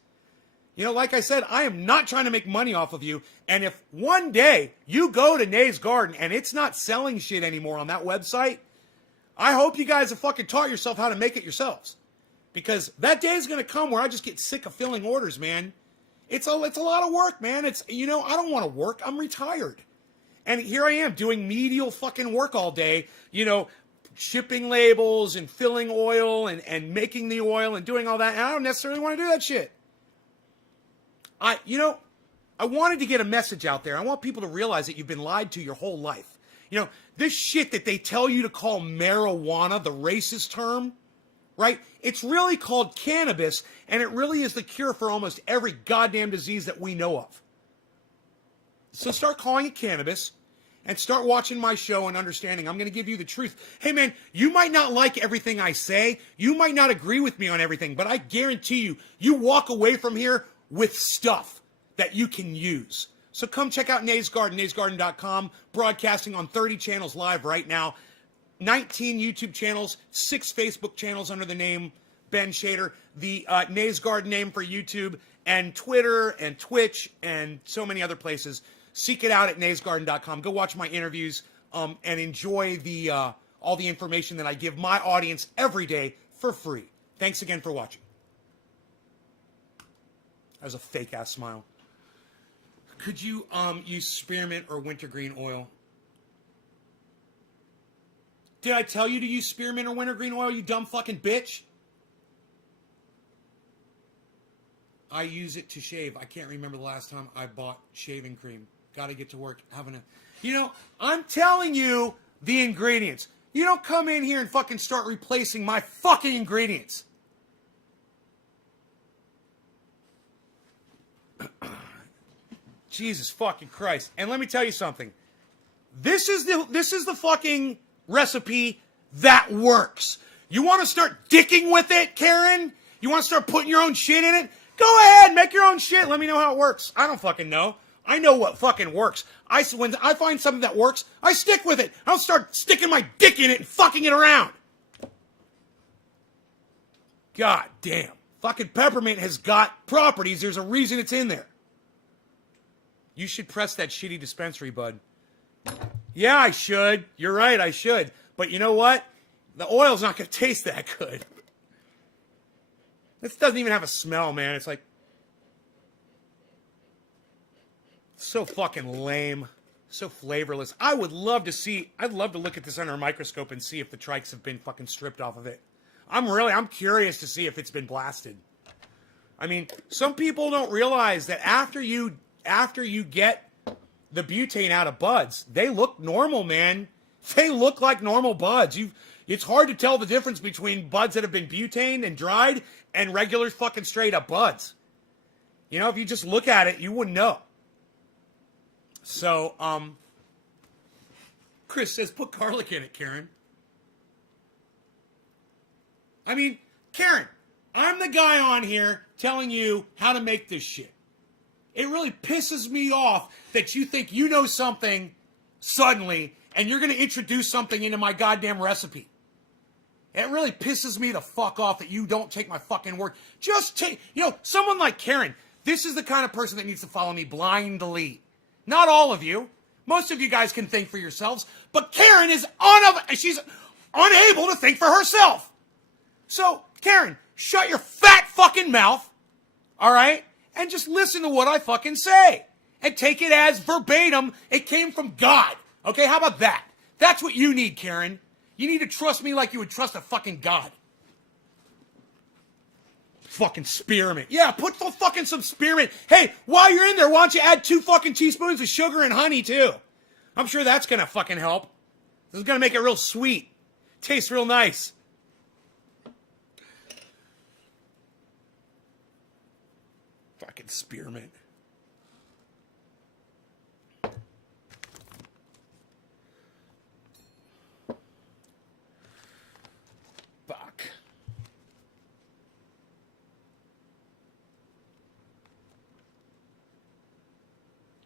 You know, like I said, I am not trying to make money off of you. And if one day you go to Nay's Garden and it's not selling shit anymore on that website, I hope you guys have fucking taught yourself how to make it yourselves. Because that day is going to come where I just get sick of filling orders, man. It's a lot of work, man. It's, you know, I don't want to work. I'm retired. And here I am doing medial fucking work all day, you know, shipping labels and filling oil and making the oil and doing all that. And I don't necessarily want to do that shit. I wanted to get a message out there. I want people to realize that you've been lied to your whole life. You know, this shit that they tell you to call marijuana, the racist term, right? It's really called cannabis, and it really is the cure for almost every goddamn disease that we know of. So start calling it cannabis and start watching my show and understanding. I'm going to give you the truth. Hey, man, you might not like everything I say. You might not agree with me on everything, but I guarantee you, you walk away from here with stuff that you can use. So come check out Nay's Garden, naysgarden.com, broadcasting on 30 channels live right now, 19 YouTube channels, 6 Facebook channels under the name Ben Shader, the Nay's Garden name for YouTube, and Twitter and Twitch and so many other places. Seek it out at naysgarden.com. Go watch my interviews and enjoy the all the information that I give my audience every day for free. Thanks again for watching. That was a fake-ass smile. Could you use spearmint or wintergreen oil? Did I tell you to use spearmint or wintergreen oil, you dumb fucking bitch? I use it to shave. I can't remember the last time I bought shaving cream. Got to get to work having a... You know, I'm telling you the ingredients. You don't come in here and fucking start replacing my fucking ingredients. Jesus fucking Christ. And let me tell you something. This is the fucking recipe that works. You want to start dicking with it, Karen? You want to start putting your own shit in it? Go ahead, make your own shit. Let me know how it works. I don't fucking know. I know what fucking works. When I find something that works, I stick with it. I don't start sticking my dick in it and fucking it around. God damn. Fucking peppermint has got properties. There's a reason it's in there. You should press that shitty dispensary, bud. Yeah, I should. You're right, I should. But you know what? The oil's not going to taste that good. This doesn't even have a smell, man. It's like... so fucking lame. So flavorless. I'd love to look at this under a microscope and see if the trikes have been fucking stripped off of it. I'm curious to see if it's been blasted. I mean, some people don't realize that after you get the butane out of buds, they look normal, man. They look like normal buds. It's hard to tell the difference between buds that have been butaned and dried and regular fucking straight up buds. You know, if you just look at it, you wouldn't know. So, Chris says, put garlic in it, Karen. I mean, Karen, I'm the guy on here telling you how to make this shit. It really pisses me off that you think you know something suddenly and you're going to introduce something into my goddamn recipe. It really pisses me the fuck off that you don't take my fucking word. Just take, someone like Karen, this is the kind of person that needs to follow me blindly. Not all of you. Most of you guys can think for yourselves, but Karen is she's unable to think for herself. So, Karen, shut your fat fucking mouth, all right? And just listen to what I fucking say. And take it as verbatim. It came from God. Okay, how about that? That's what you need, Karen. You need to trust me like you would trust a fucking God. Fucking spearmint. Yeah, put fucking some spearmint. Hey, while you're in there, why don't you add 2 fucking teaspoons of sugar and honey, too? I'm sure that's gonna fucking help. This is gonna make it real sweet. Tastes real nice. Fucking spearmint. Fuck.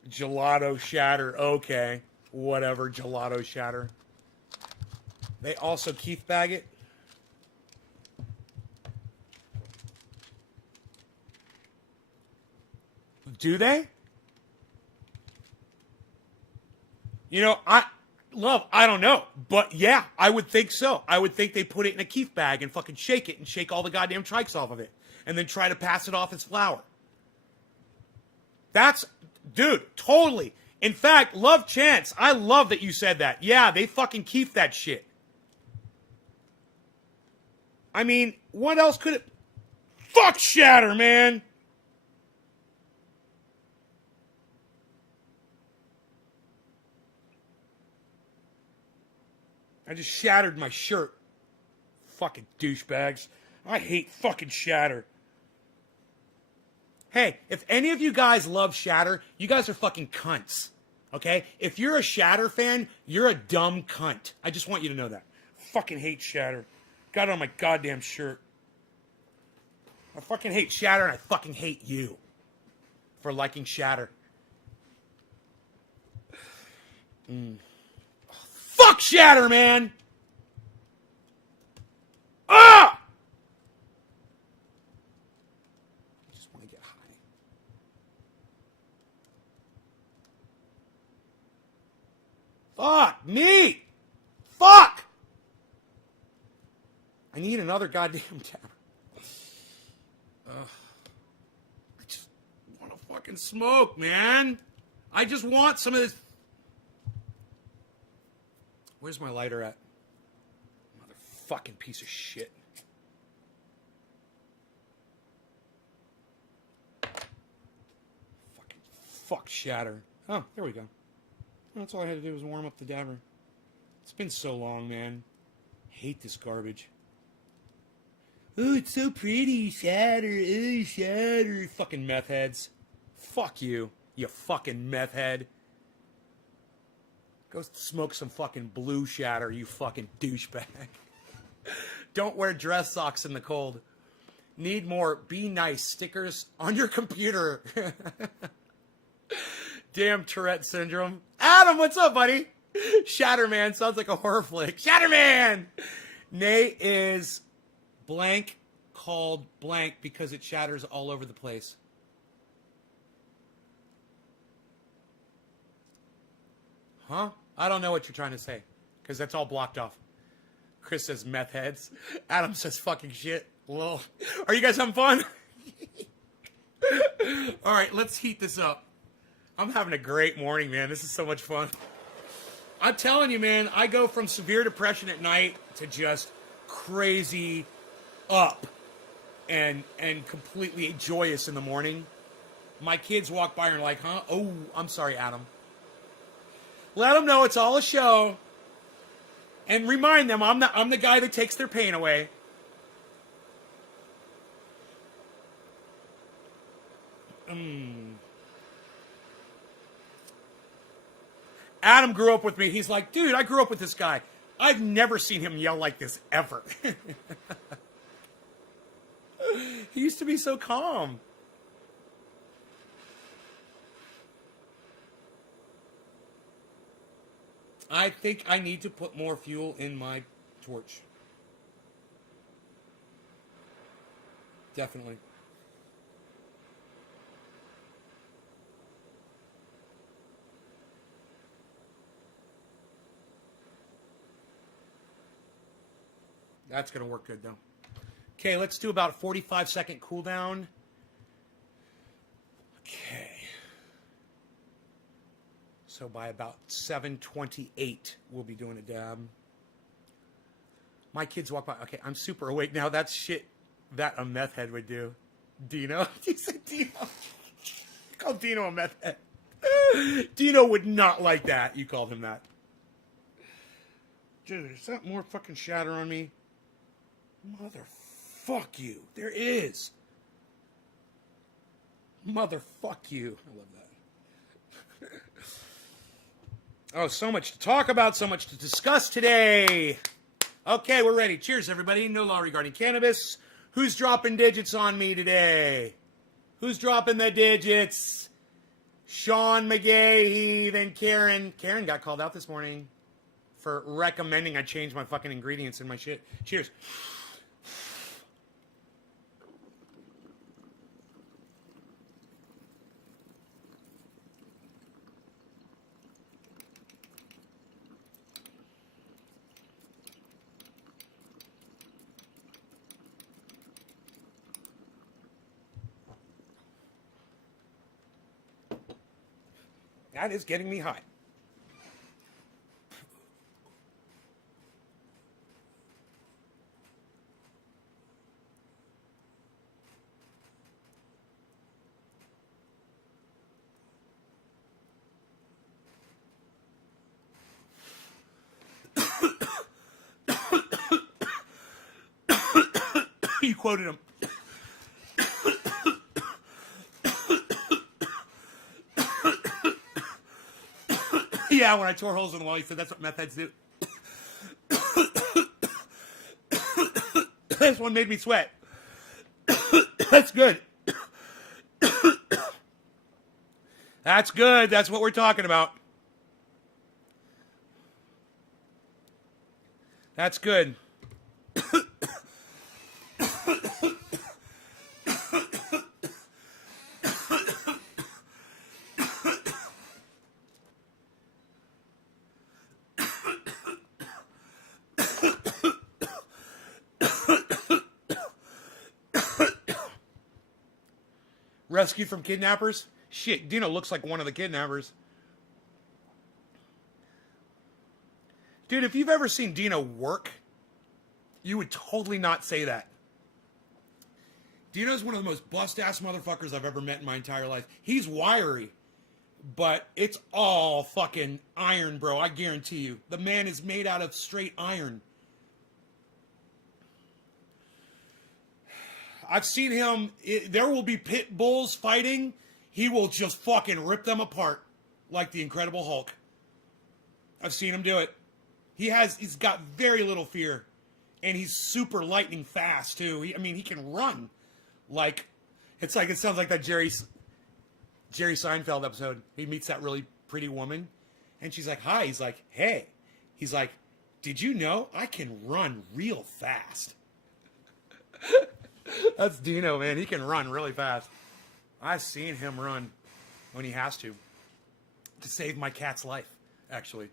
Gelato shatter. Okay. Whatever. Gelato shatter. They also Keith bag it. Do they? You know, I don't know. But yeah, I would think so. I would think they put it in a keef bag and fucking shake it and shake all the goddamn trikes off of it. And then try to pass it off as flour. That's, dude, totally. In fact, Love Chance, I love that you said that. Yeah, they fucking keep that shit. I mean, what else could it... Fuck shatter, man! I just shattered my shirt. Fucking douchebags. I hate fucking shatter. Hey, if any of you guys love Shatter, you guys are fucking cunts. Okay? If you're a Shatter fan, you're a dumb cunt. I just want you to know that. Fucking hate Shatter. Got it on my goddamn shirt. I fucking hate Shatter and I fucking hate you for liking Shatter. Fuck Shatter, man! Ah! Fuck me! Fuck! I need another goddamn tab. I just want to fucking smoke, man. I just want some of this. Where's my lighter at? Motherfucking piece of shit. Fucking fuck Shatter. Oh, there we go. That's all I had to do was warm up the dabber. It's been so long, man. Hate this garbage. Oh, it's so pretty. Shatter. Oh, Shatter. Fucking meth heads. Fuck you, you fucking meth head. Go smoke some fucking blue Shatter, you fucking douchebag. Don't wear dress socks in the cold. Need more be nice stickers on your computer. Damn Tourette syndrome. Adam, what's up, buddy? Shatterman sounds like a horror flick. Shatterman! Nay is blank called blank because it shatters all over the place. Huh? I don't know what you're trying to say because that's all blocked off. Chris says meth heads. Adam says fucking shit. Lol. Are you guys having fun? All right, let's heat this up. I'm having a great morning, man. This is so much fun. I'm telling you, man, I go from severe depression at night to just crazy up and completely joyous in the morning. My kids walk by and are like, huh? Oh, I'm sorry, Adam. Let them know it's all a show. And remind them I'm the guy that takes their pain away. Adam grew up with me. He's like, dude, I grew up with this guy. I've never seen him yell like this ever. He used to be so calm. I think I need to put more fuel in my torch. Definitely. That's going to work good, though. Okay, let's do about a 45-second cooldown. Okay. So by about 7:28, we'll be doing a dab. My kids walk by. Okay, I'm super awake now. That's shit that a meth head would do. Dino? You said Dino. You called Dino a meth head. Dino would not like that. You called him that. Dude, is that more fucking shatter on me? Motherfuck you. There is. Motherfuck you. I love that. Oh, so much to talk about, so much to discuss today. Okay, we're ready. Cheers, everybody. No law regarding cannabis. Who's dropping digits on me today? Who's dropping the digits? Sean McGahee, then Karen. Karen got called out this morning for recommending I change my fucking ingredients in my shit. Cheers. That is getting me hot. You quoted him. Yeah, when I tore holes in the wall, he said that's what meth heads do. This one made me sweat. That's good. That's good. That's what we're talking about. That's good. Rescued from kidnappers? Shit, Dino looks like one of the kidnappers. Dude, if you've ever seen Dino work, you would totally not say that. Dino's one of the most bust-ass motherfuckers I've ever met in my entire life. He's wiry, but it's all fucking iron, bro. I guarantee you. The man is made out of straight iron. I've seen him, there will be pit bulls fighting. He will just fucking rip them apart like the Incredible Hulk. I've seen him do it. He's got very little fear. And he's super lightning fast, too. He can run. It sounds like that Jerry Seinfeld episode. He meets that really pretty woman. And she's like, hi. He's like, hey. He's like, did you know I can run real fast? That's Dino, man. He can run really fast. I've seen him run when he has to save my cat's life, actually.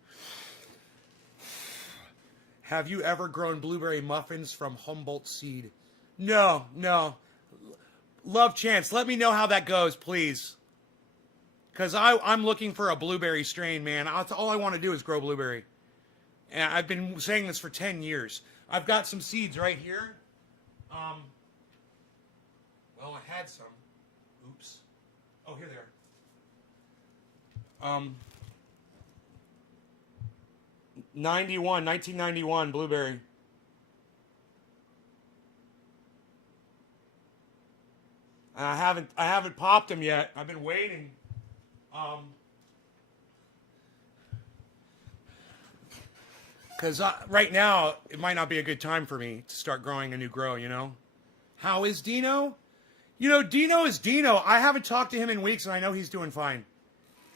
Have you ever grown blueberry muffins from Humboldt seed? No. Love Chance, let me know how that goes, please. Because I'm looking for a blueberry strain, man. All I want to do is grow blueberry. And I've been saying this for 10 years. I've got some seeds right here. Well, I had some. Oops. Oh, here they are. 1991 blueberry. And I haven't popped them yet. I've been waiting. Because right now, it might not be a good time for me to start growing a new grow, you know? How is Dino? You know, Dino is Dino. I haven't talked to him in weeks, and I know he's doing fine.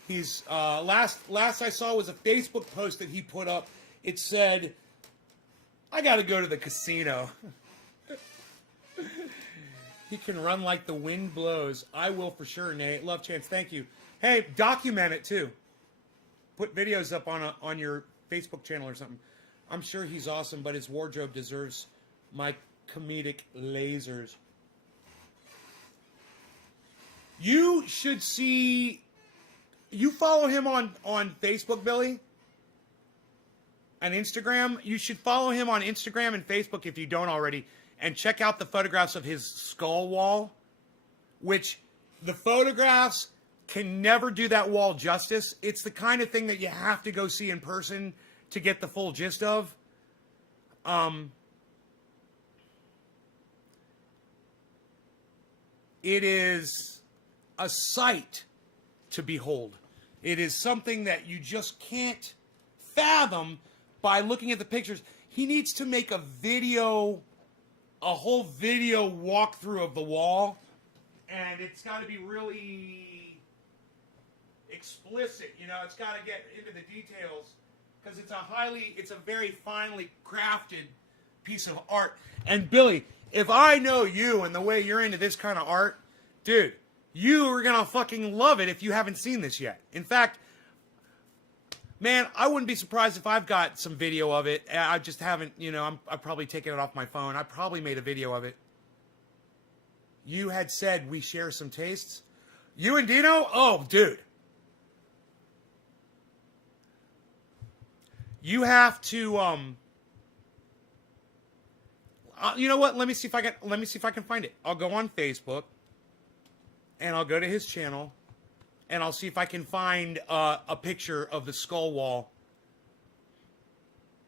He's, last I saw was a Facebook post that he put up. It said, I gotta go to the casino. He can run like the wind blows. I will for sure, Nate. Love Chance, thank you. Hey, document it too. Put videos up on your Facebook channel or something. I'm sure he's awesome, but his wardrobe deserves my comedic lasers. You should see... You follow him on Facebook, Billy? And Instagram? You should follow him on Instagram and Facebook if you don't already. And check out the photographs of his skull wall. Which, the photographs can never do that wall justice. It's the kind of thing that you have to go see in person to get the full gist of. It is a sight to behold. It is something that you just can't fathom by looking at the pictures. He needs to make a whole video walkthrough of the wall, and it's got to be really explicit, you know. It's got to get into the details, because it's a very finely crafted piece of art. And Billy, if I know you and the way you're into this kind of art, dude, you are going to fucking love it if you haven't seen this yet. In fact, man, I wouldn't be surprised if I've got some video of it. I just haven't, you know, I've probably taken it off my phone. I probably made a video of it. You had said we share some tastes. You and Dino? Oh, dude. You have to you know what? Let me see if I can find it. I'll go on Facebook and I'll go to his channel and I'll see if I can find a picture of the skull wall.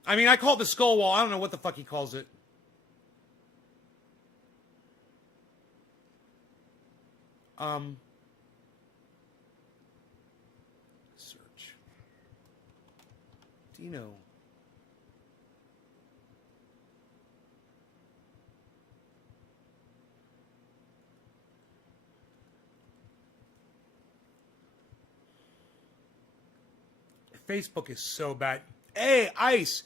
I mean, I call it the skull wall. I don't know what the fuck he calls it. Search. Dino. Facebook is so bad. Hey, Ice,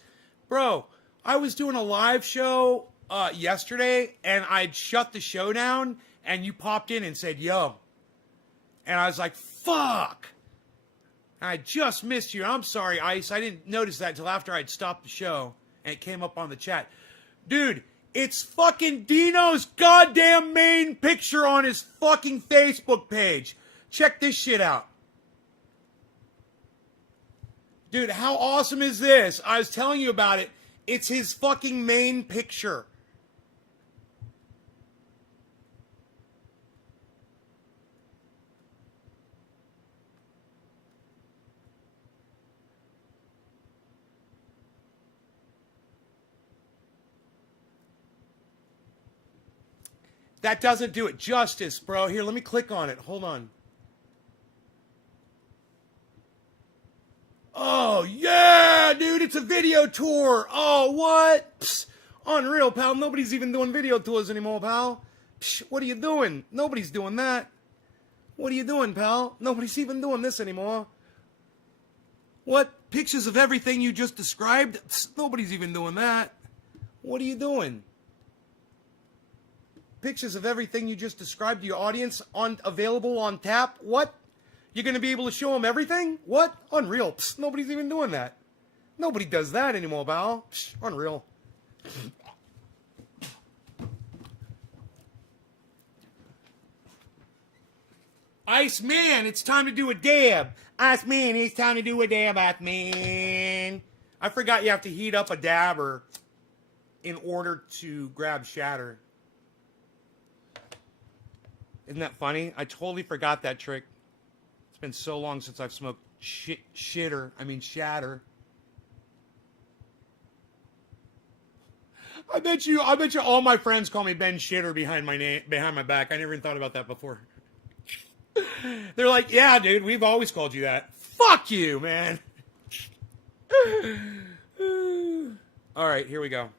bro, I was doing a live show yesterday, and I'd shut the show down, and you popped in and said, yo. And I was like, fuck. I just missed you. I'm sorry, Ice. I didn't notice that until after I'd stopped the show, and it came up on the chat. Dude, it's fucking Dino's goddamn main picture on his fucking Facebook page. Check this shit out. Dude, how awesome is this? I was telling you about it. It's his fucking main picture. That doesn't do it justice, bro. Here, let me click on it. Hold on. Oh, yeah, dude, it's a video tour. Oh, what? Psst, unreal, pal. Nobody's even doing video tours anymore, pal. Psst, what are you doing? Nobody's doing that. What are you doing, pal? Nobody's even doing this anymore. What? Pictures of everything you just described? Psst, nobody's even doing that. What are you doing? Pictures of everything you just described to your audience available on tap? What? You're going to be able to show them everything? What? Unreal. Psst, nobody's even doing that. Nobody does that anymore, pal. Psst, unreal. Ice Man, it's time to do a dab. Ice Man, it's time to do a dab, Ice Man. I forgot you have to heat up a dabber in order to grab shatter. Isn't that funny? I totally forgot that trick. It's been so long since I've smoked shatter. I bet you all my friends call me Ben Shitter behind my back. I never even thought about that before. They're like, yeah, dude, we've always called you that. Fuck you, man. All right, here we go.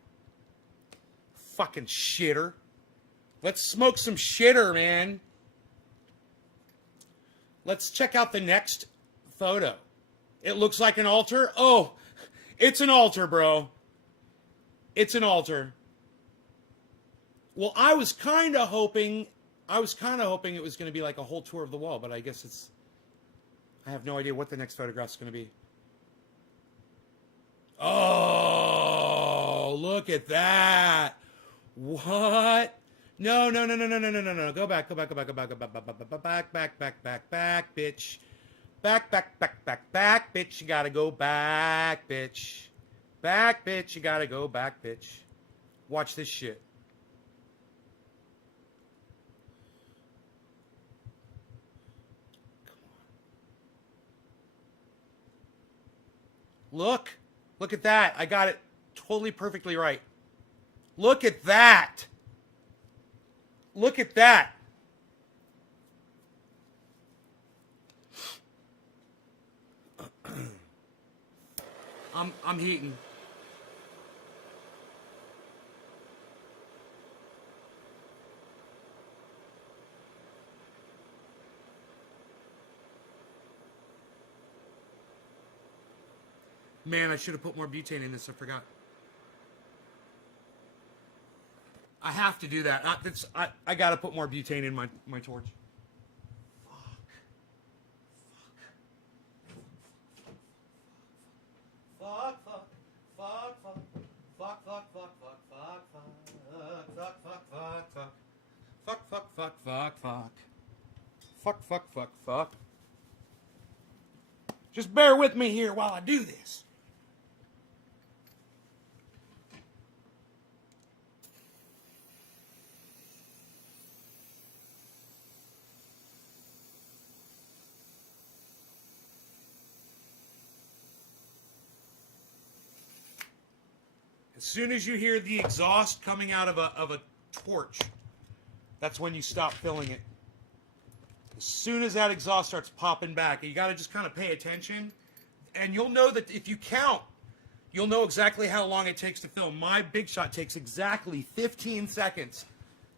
Fucking shitter. Let's smoke some shitter, man. Let's check out the next photo. It looks like an altar. Oh, it's an altar, bro. It's an altar. Well, I was kind of hoping it was going to be like a whole tour of the wall, but I guess I have no idea what the next photograph is going to be. Oh, look at that. What? No. Go back, bitch. Back, bitch. You gotta go back, bitch. Back, bitch. You gotta go back, bitch. Watch this shit. Come on. Look at that. I got it totally perfectly right. Look at that. Look at that. I'm heating. Man, I should have put more butane in this. I forgot. I have to do that. I got to put more butane in my torch. Fuck. Just bear with me here while I do this. As soon as you hear the exhaust coming out of a torch, that's when you stop filling it. As soon as that exhaust starts popping back, you got to just kind of pay attention. And you'll know that if you count, you'll know exactly how long it takes to fill. My Big Shot takes exactly 15 seconds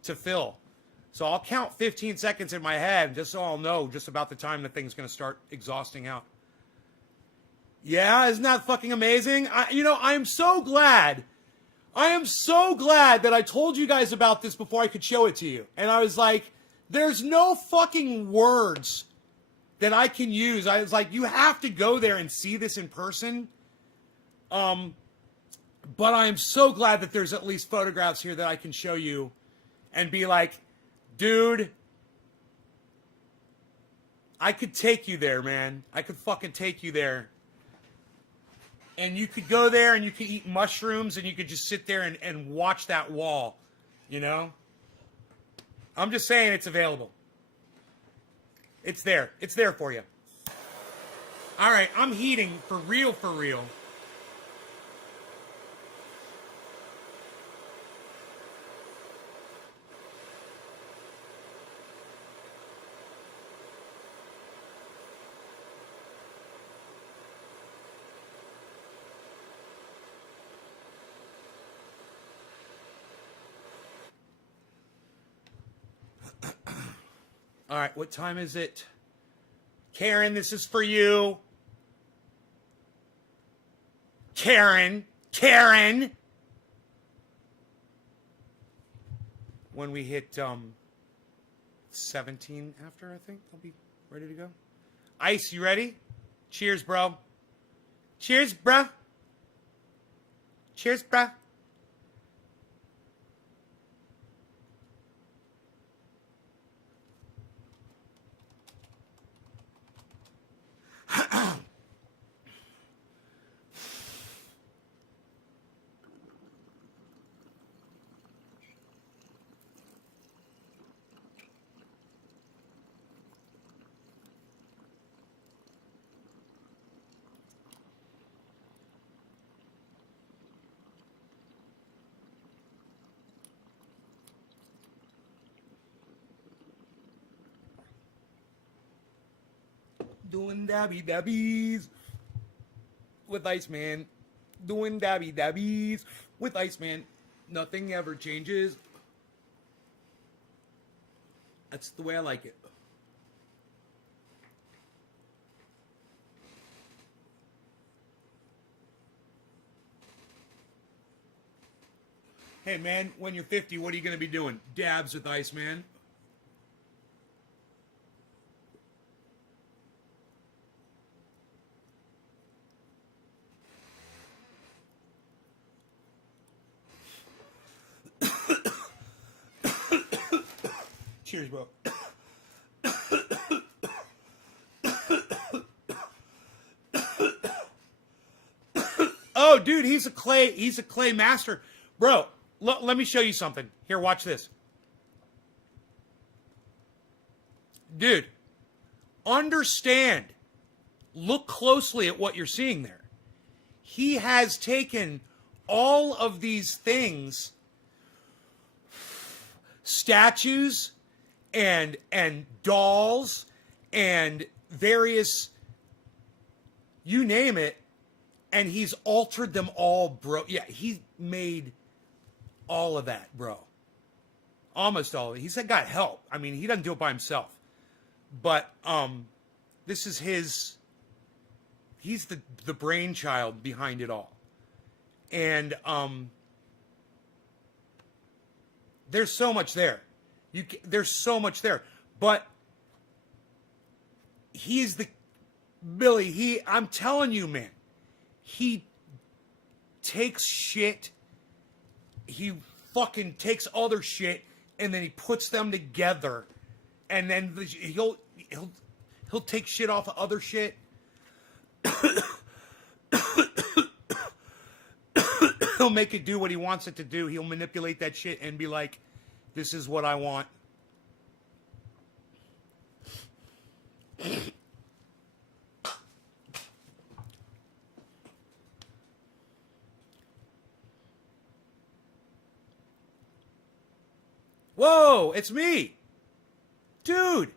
to fill. So I'll count 15 seconds in my head just so I'll know just about the time the thing's going to start exhausting out. Yeah, isn't that fucking amazing? I'm so glad. I am so glad that I told you guys about this before I could show it to you. And I was like, there's no fucking words that I can use. I was like, you have to go there and see this in person. But I'm so glad that there's at least photographs here that I can show you and be like, dude, I could take you there, man. I could fucking take you there. And you could go there and you could eat mushrooms and you could just sit there and watch that wall, you know? I'm just saying it's available. It's there. It's there for you. All right, I'm heating for real, for real. All right, what time is it? Karen, this is for you. Karen. When we hit 17 after, I think, I'll be ready to go. Ice, you ready? Cheers, bro. Cheers, bruh. Cheers, bruh. Doing dabby dabbies with Iceman. Doing dabby dabbies with Iceman. Nothing ever changes. That's the way I like it. Hey man, when you're 50, what are you going to be doing? Dabs with Iceman. Cheers, bro. Oh, dude, he's a clay master. Bro, let me show you something. Here, watch this. Dude, understand. Look closely at what you're seeing there. He has taken all of these things, statues and dolls and various, you name it, and he's altered them all, bro. Yeah, he made all of that, bro. Almost all of it. He's got help. I mean, he doesn't do it by himself. But this is he's the brainchild behind it all. And there's so much there. There's so much there. But he's Billy, I'm telling you, man, he takes shit, he fucking takes other shit, and then he puts them together, and then he'll take shit off of other shit. He'll make it do what he wants it to do. He'll manipulate that shit and be like, this is what I want. Whoa, it's me. Dude,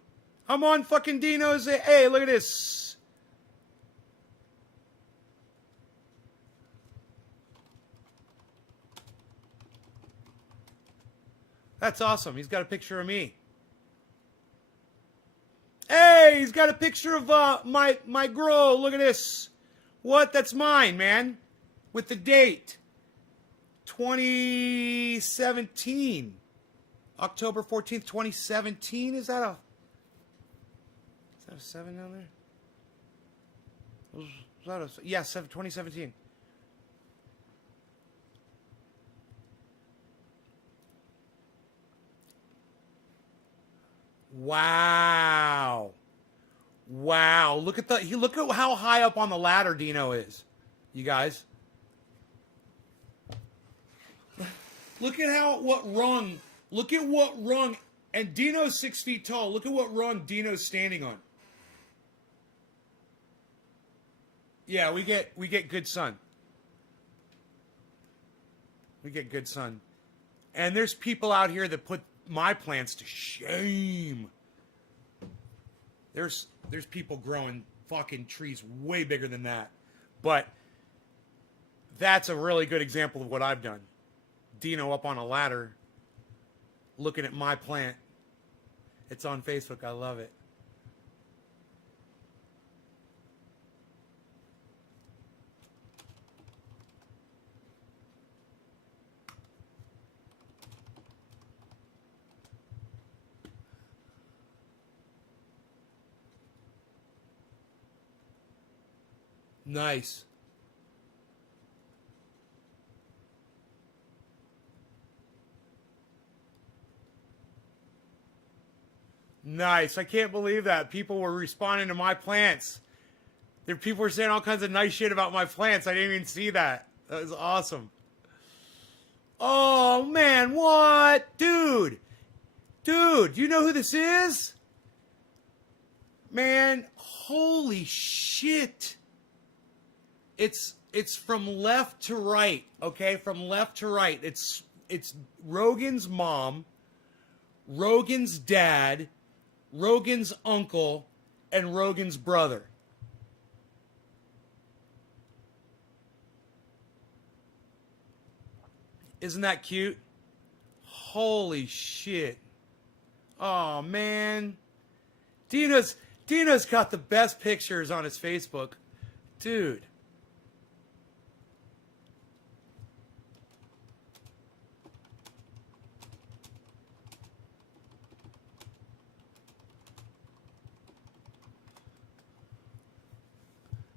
I'm on fucking Dino's. Hey, look at this. That's awesome. He's got a picture of me. Hey, he's got a picture of my girl. Look at this. What? That's mine, man. With the date. 2017. October 14th, 2017. Is that a 7 down there? Is that a, yeah, 2017. Wow. Wow. Look at how high up on the ladder Dino is. You guys. Look at what rung. Look at what rung. And Dino's 6 feet tall. Look at what rung Dino's standing on. Yeah, we get good sun. We get good sun. And there's people out here that put my plants to shame. There's people growing fucking trees way bigger than that. But that's a really good example of what I've done. Dino up on a ladder looking at my plant. It's on Facebook. I love it. Nice. Nice. I can't believe that. People were responding to my plants. People were saying all kinds of nice shit about my plants. I didn't even see that. That was awesome. Oh, man. What? Dude. Dude, do you know who this is? Man, holy shit. It's from left to right, okay? From left to right. It's Rogan's mom, Rogan's dad, Rogan's uncle, and Rogan's brother. Isn't that cute? Holy shit. Oh, man. Dino's got the best pictures on his Facebook. Dude.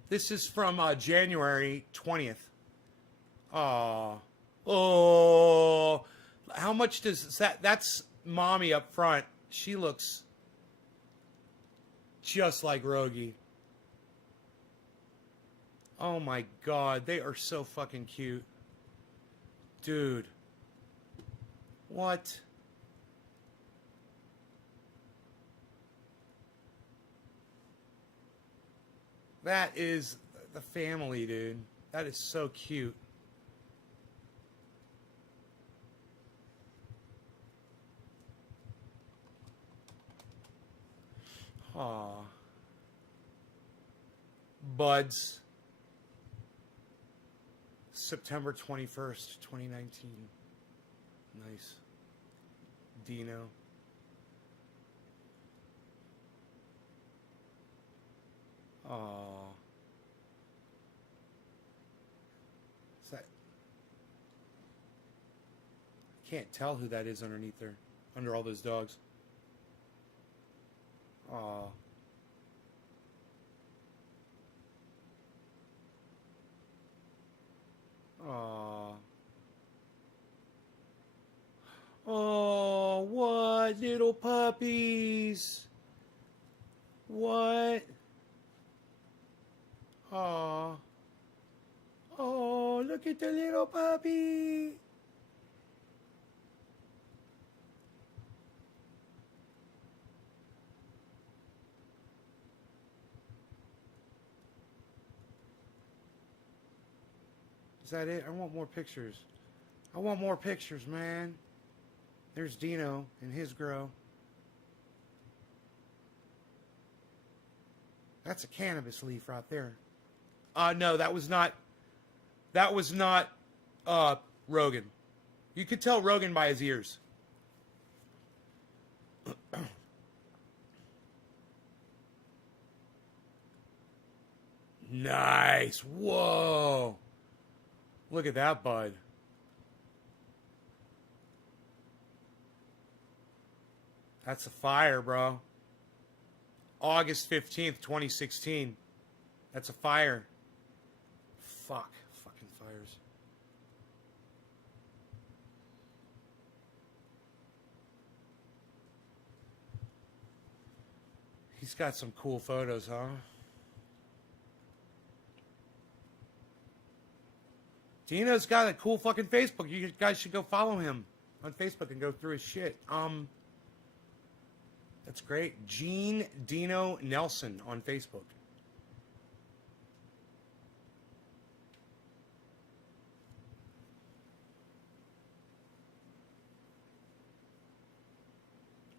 This is from January 20th. Oh. Oh. How much does that... That's mommy up front. She looks just like Rogie. Oh my God. They are so fucking cute. Dude. What? That is the family, dude. That is so cute. Aw. Buds. September 21st, 2019. Nice. Dino. Aw. Is that... I can't tell who that is underneath there. Under all those dogs. Aw. Aw. Oh, what? Little puppies. What? Aw. Oh, look at the little puppy. Is that it? I want more pictures. I want more pictures, man. There's Dino and his grow. That's a cannabis leaf right there. No, that was not Rogan. You could tell Rogan by his ears. Nice. Whoa. Look at that bud. That's a fire, bro. August 15th, 2016. That's a fire. Fuck. Fucking fires. He's got some cool photos, huh? Dino's got a cool fucking Facebook. You guys should go follow him on Facebook and go through his shit. That's great. Gene Dino Nelson on Facebook.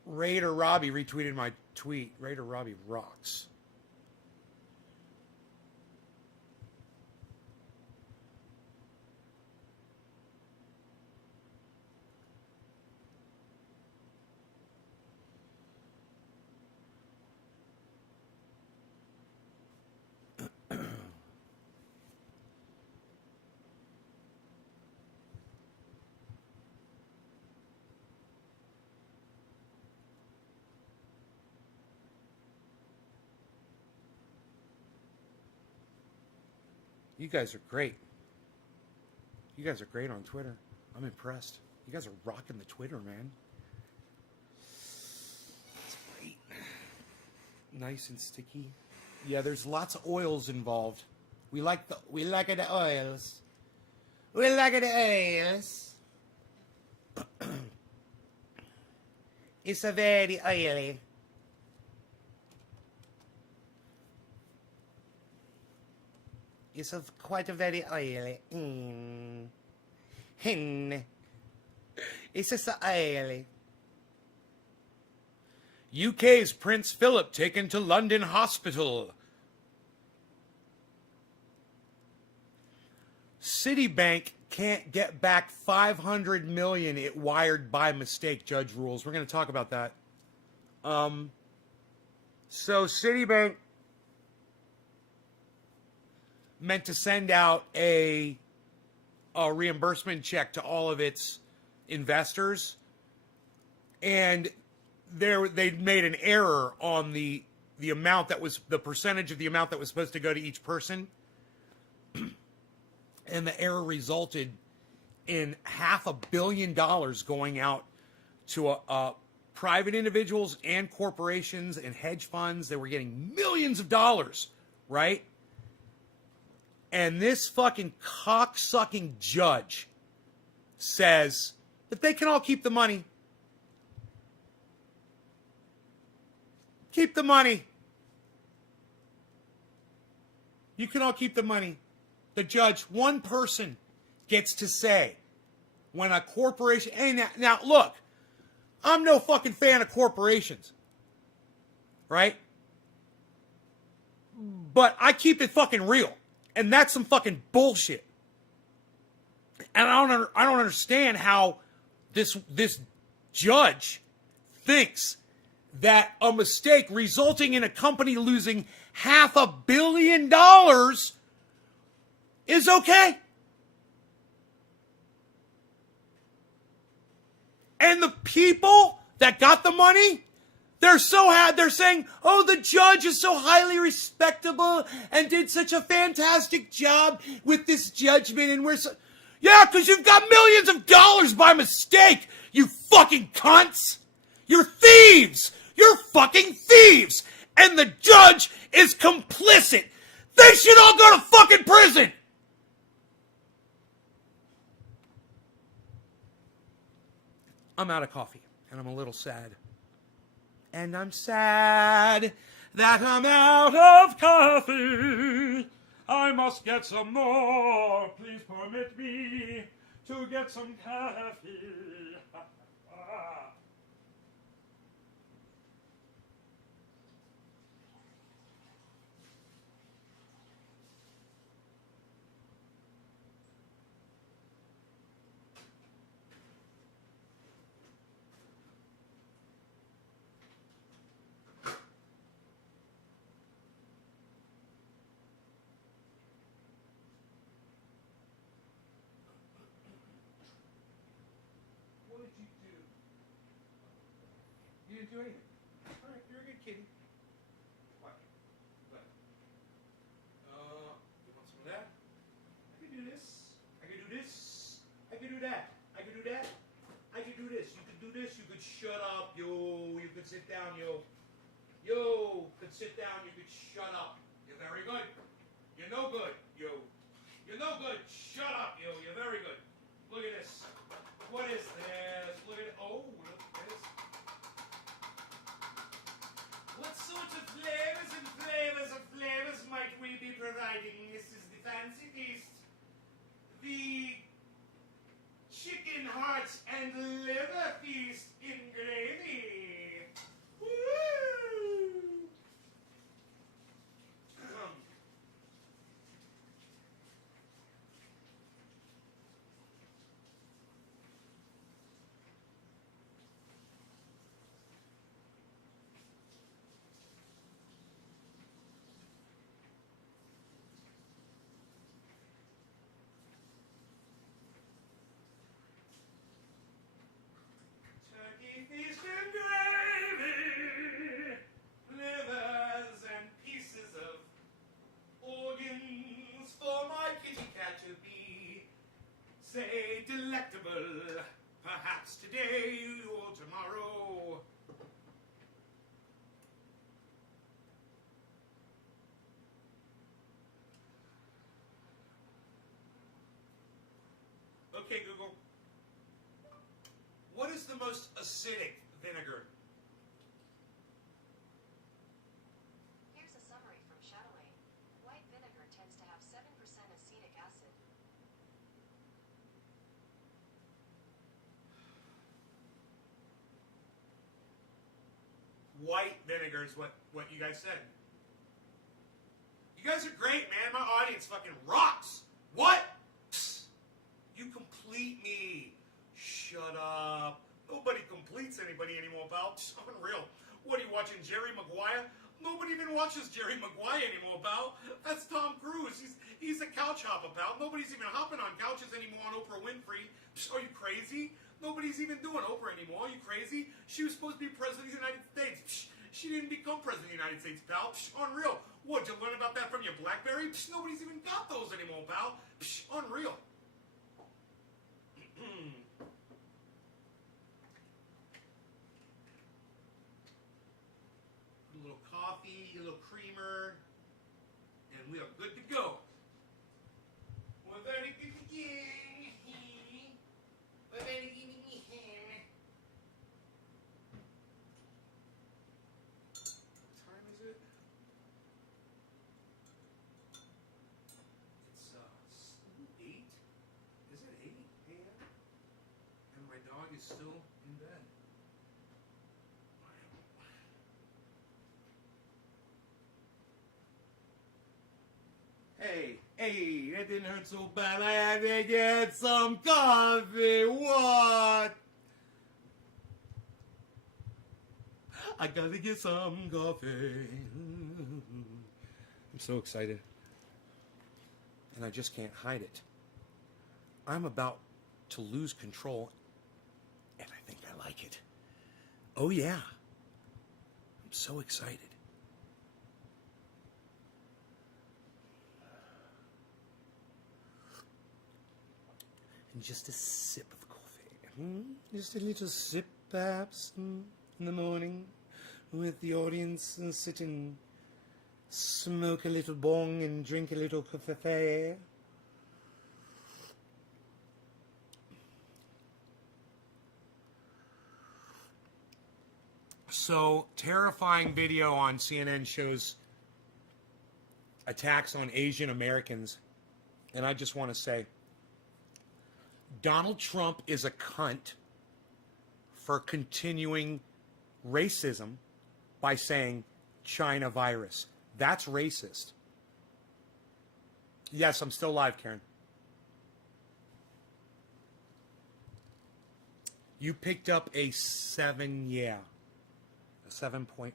Raider Robbie retweeted my tweet. Raider Robbie rocks. You guys are great. You guys are great on Twitter. I'm impressed. You guys are rocking the Twitter, man. That's great. Nice and sticky. Yeah, there's lots of oils involved. We like the oils. We like the oils. It's a very oily. It's quite a very oily. It's just oily. UK's Prince Philip taken to London hospital. Citibank can't get back $500 million it wired by mistake, judge rules. We're going to talk about that. So Citibank meant to send out a reimbursement check to all of its investors, and they'd made an error on the amount that was the percentage of the amount that was supposed to go to each person, and the error resulted in $500 million going out to private individuals and corporations and hedge funds. They were getting millions of dollars, right? And this fucking cocksucking judge says that they can all keep the money. Keep the money. You can all keep the money. The judge, one person, gets to say when a corporation... Hey, now look, I'm no fucking fan of corporations. Right? But I keep it fucking real. And that's some fucking bullshit. And I don't understand how this judge thinks that a mistake resulting in a company losing $500 million is okay. And the people that got the money, they're saying, oh, the judge is so highly respectable and did such a fantastic job with this judgment. And yeah, because you've got millions of dollars by mistake, you fucking cunts. You're thieves. You're fucking thieves. And the judge is complicit. They should all go to fucking prison. I'm out of coffee, and I'm a little sad. And I'm sad that I'm out of coffee. I must get some more. Please permit me to get some coffee. What did you do? You didn't do anything. All right, you're a good kitty. What? What? You want some of that? I can do this. I can do this. I can do that. I can do that. I can do this. You can do this. You could shut up, yo. You could sit down, yo. Yo, could sit down. You could shut up. You're very good. You're no good, yo. You're no good. Shut up, yo. You're very good. Look at this. What is this? Look at it. Oh, look at this. What sort of flavors might we be providing? This is the fancy feast. The chicken hearts and liver feast in gravy. Woo! Turkey feast and gravy, livers and pieces of organs for my kitty cat to be, say, delectable, perhaps today or tomorrow. Okay, Google. What is the most acidic vinegar? Here's a summary from Shadowlane. White vinegar tends to have 7% acetic acid. White vinegar is what you guys said. You guys are great, man. My audience fucking rocks. What? Psst. You complete me. Shut up. Nobody completes anybody anymore, pal. Psst, unreal. What are you watching, Jerry Maguire? Nobody even watches Jerry Maguire anymore, pal. That's Tom Cruise. He's a couch hopper, pal. Nobody's even hopping on couches anymore on Oprah Winfrey. Psst, are you crazy? Nobody's even doing Oprah anymore. Are you crazy? She was supposed to be president of the United States. Psst, she didn't become president of the United States, pal. Psst, unreal. What, did you learn about that from your BlackBerry? Psst, nobody's even got those anymore, pal. Psst, unreal. A little coffee, a little creamer, and we are good to go. We're very good to go. We're very good to go. What time is it? It's 8. Is it 8 a.m.? And my dog is still in bed. Hey, that didn't hurt so bad. I had to get some coffee. What? I gotta get some coffee. I'm so excited. And I just can't hide it. I'm about to lose control, and I think I like it. Oh, yeah. I'm so excited. And just a sip of coffee. Just a little sip, perhaps, in the morning, with the audience, and sit and smoke a little bong and drink a little coffee. So, terrifying video on CNN shows attacks on Asian Americans. And I just want to say, Donald Trump is a cunt for continuing racism by saying China virus. That's racist. Yes, I'm still live, Karen. You picked up a 7, yeah. A 7.0.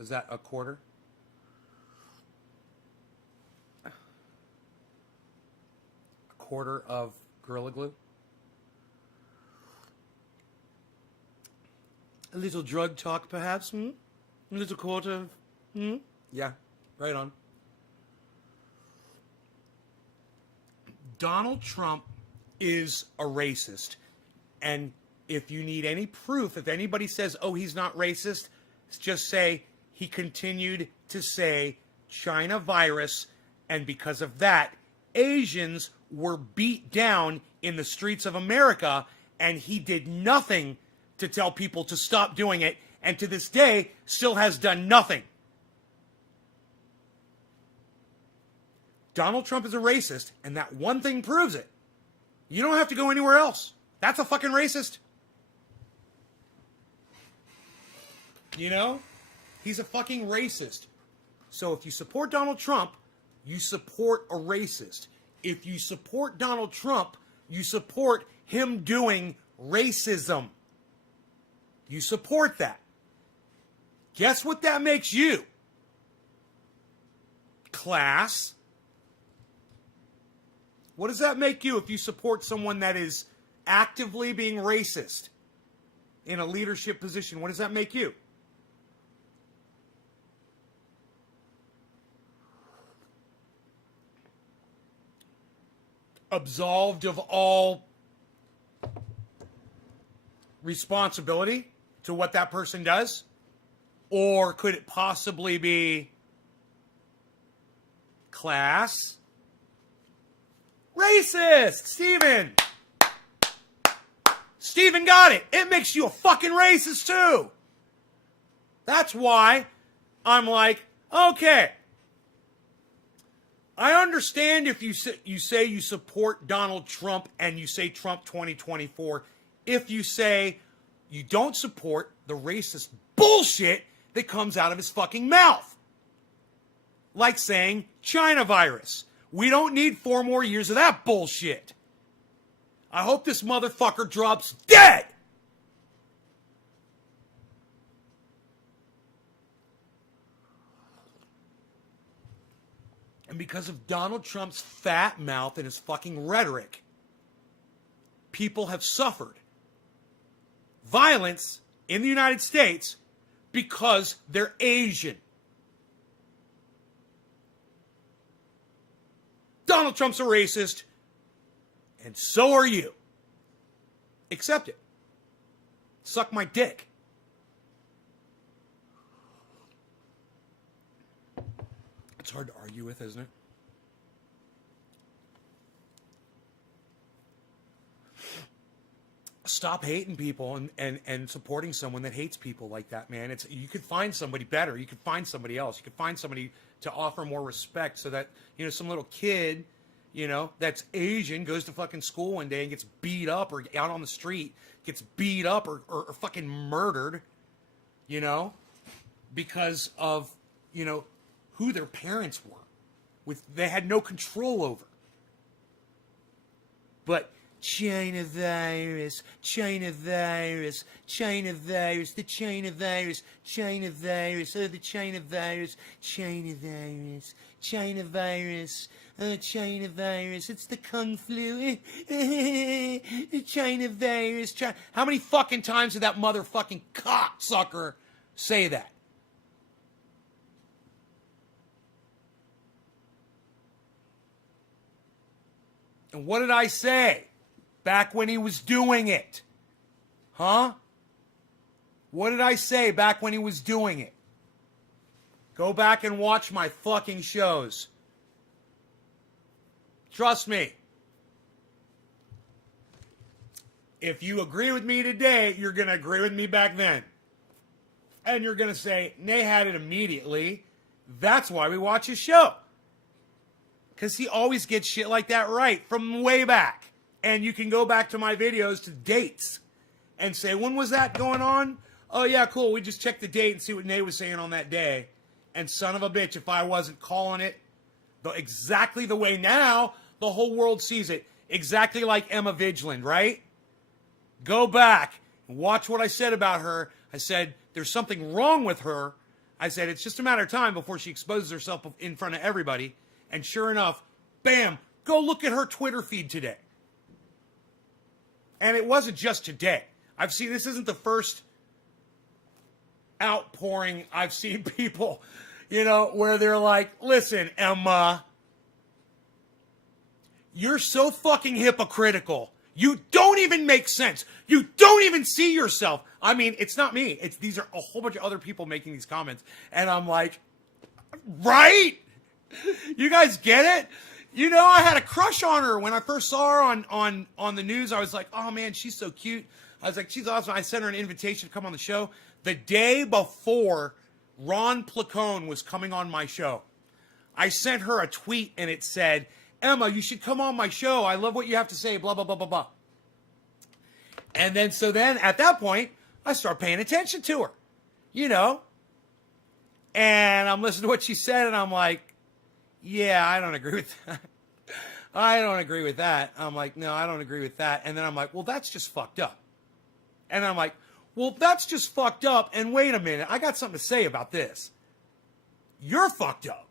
Is that a quarter? A quarter of Gorilla Glue? A little drug talk, perhaps? A little quarter? Yeah, right on. Donald Trump is a racist. And if you need any proof, if anybody says, oh, he's not racist, just say he continued to say China virus, and because of that, Asians were beat down in the streets of America, and he did nothing to tell people to stop doing it, and to this day still has done nothing. Donald Trump is a racist, and that one thing proves it. You don't have to go anywhere else. That's a fucking racist. You know? He's a fucking racist. So if you support Donald Trump, you support a racist. If you support Donald Trump, you support him doing racism. You support that. Guess what that makes you? Class. What does that make you if you support someone that is actively being racist in a leadership position? What does that make you? Absolved of all responsibility to what that person does? Or could it possibly be class? Racist! Steven got it. It makes you a fucking racist too. That's why I'm like, okay, I understand if you say you support Donald Trump and you say Trump 2024, if you say you don't support the racist bullshit that comes out of his fucking mouth. Like saying China virus. We don't need 4 more years of that bullshit. I hope this motherfucker drops dead. And because of Donald Trump's fat mouth and his fucking rhetoric, people have suffered violence in the United States because they're Asian. Donald Trump's a racist, and so are you. Accept it. Suck my dick. It's hard to argue with, isn't it? Stop hating people and supporting someone that hates people like that, man. You could find somebody better. You could find somebody else. You could find somebody to offer more respect so that, some little kid, that's Asian goes to fucking school one day and gets beat up, or out on the street gets beat up or fucking murdered, because of, who their parents were. They had no control over. But China virus, China virus, China virus, the China virus, China virus, oh, the China virus, China virus, China virus, oh, China virus, it's the Kung flu, China virus, China. How many fucking times did that motherfucking cocksucker say that? And what did I say back when he was doing it? Huh? What did I say back when he was doing it? Go back and watch my fucking shows. Trust me. If you agree with me today, you're going to agree with me back then. And you're going to say, Nay had it immediately. That's why we watch his show. Because he always gets shit like that right from way back. And you can go back to my videos to dates and say, when was that going on? Oh, yeah, cool. We just checked the date and see what Nate was saying on that day. And son of a bitch, if I wasn't calling it exactly the way now, the whole world sees it. Exactly like Emma Vigeland, right? Go back and watch what I said about her. I said, there's something wrong with her. I said, it's just a matter of time before she exposes herself in front of everybody. And sure enough, bam, go look at her Twitter feed today. And it wasn't just today. I've seen, this isn't the first outpouring I've seen people, you know, where they're like, listen, Emma, you're so fucking hypocritical. You don't even make sense. You don't even see yourself. I mean, it's not me. These are a whole bunch of other people making these comments. And I'm like, right? You guys get it? You know, I had a crush on her when I first saw her on the news. I was like, oh man, she's so cute. I was like, she's awesome. I sent her an invitation to come on the show. The day before Ron Placone was coming on my show, I sent her a tweet and it said, Emma, you should come on my show. I love what you have to say, blah, blah, blah, blah, blah. And then, so then at that point, I start paying attention to her, you know, and I'm listening to what she said and I'm like, yeah, I don't agree with that. I don't agree with that. I'm like, no, I don't agree with that. And then I'm like, well, that's just fucked up. And I'm like, well, that's just fucked up. And wait a minute, I got something to say about this. You're fucked up.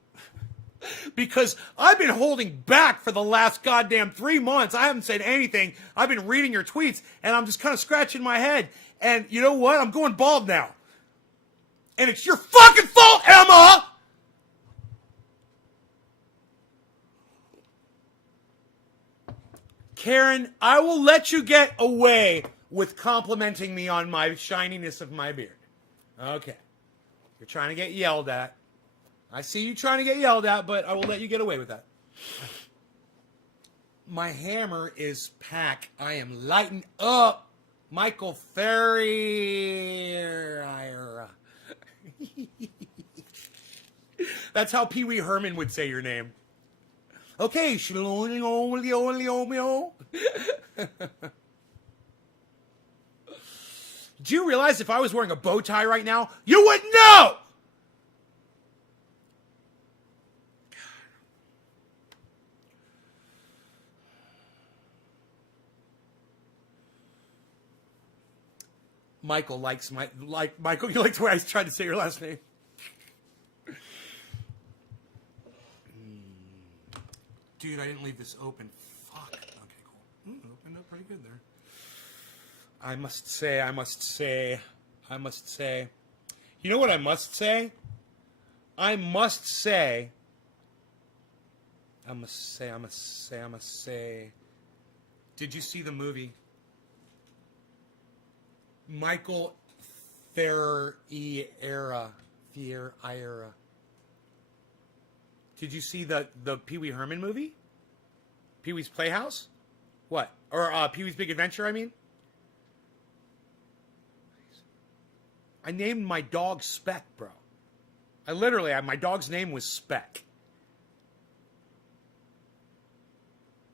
Because I've been holding back for the last goddamn 3 months. I haven't said anything. I've been reading your tweets, and I'm just kind of scratching my head. And you know what? I'm going bald now. And it's your fucking fault, Emma! Karen, I will let you get away with complimenting me on my shininess of my beard. Okay. You're trying to get yelled at. I see you trying to get yelled at, but I will let you get away with that. My hammer is packed. I am lighting up. Michael Ferrier. That's how Pee Wee Herman would say your name. Okay, do you realize if I was wearing a bow tie right now, you would know? Michael likes Michael, you like the way I tried to say your last name? Dude, I didn't leave this open. Fuck. Okay, cool. Opened up pretty good there. I must say. You know what I must say? I must say. Did you see the movie? Michael Ferriera. Did you see the Pee Wee Herman movie? Pee Wee's Playhouse? What? Or Pee Wee's Big Adventure, I mean? I named my dog Speck, bro. My dog's name was Speck.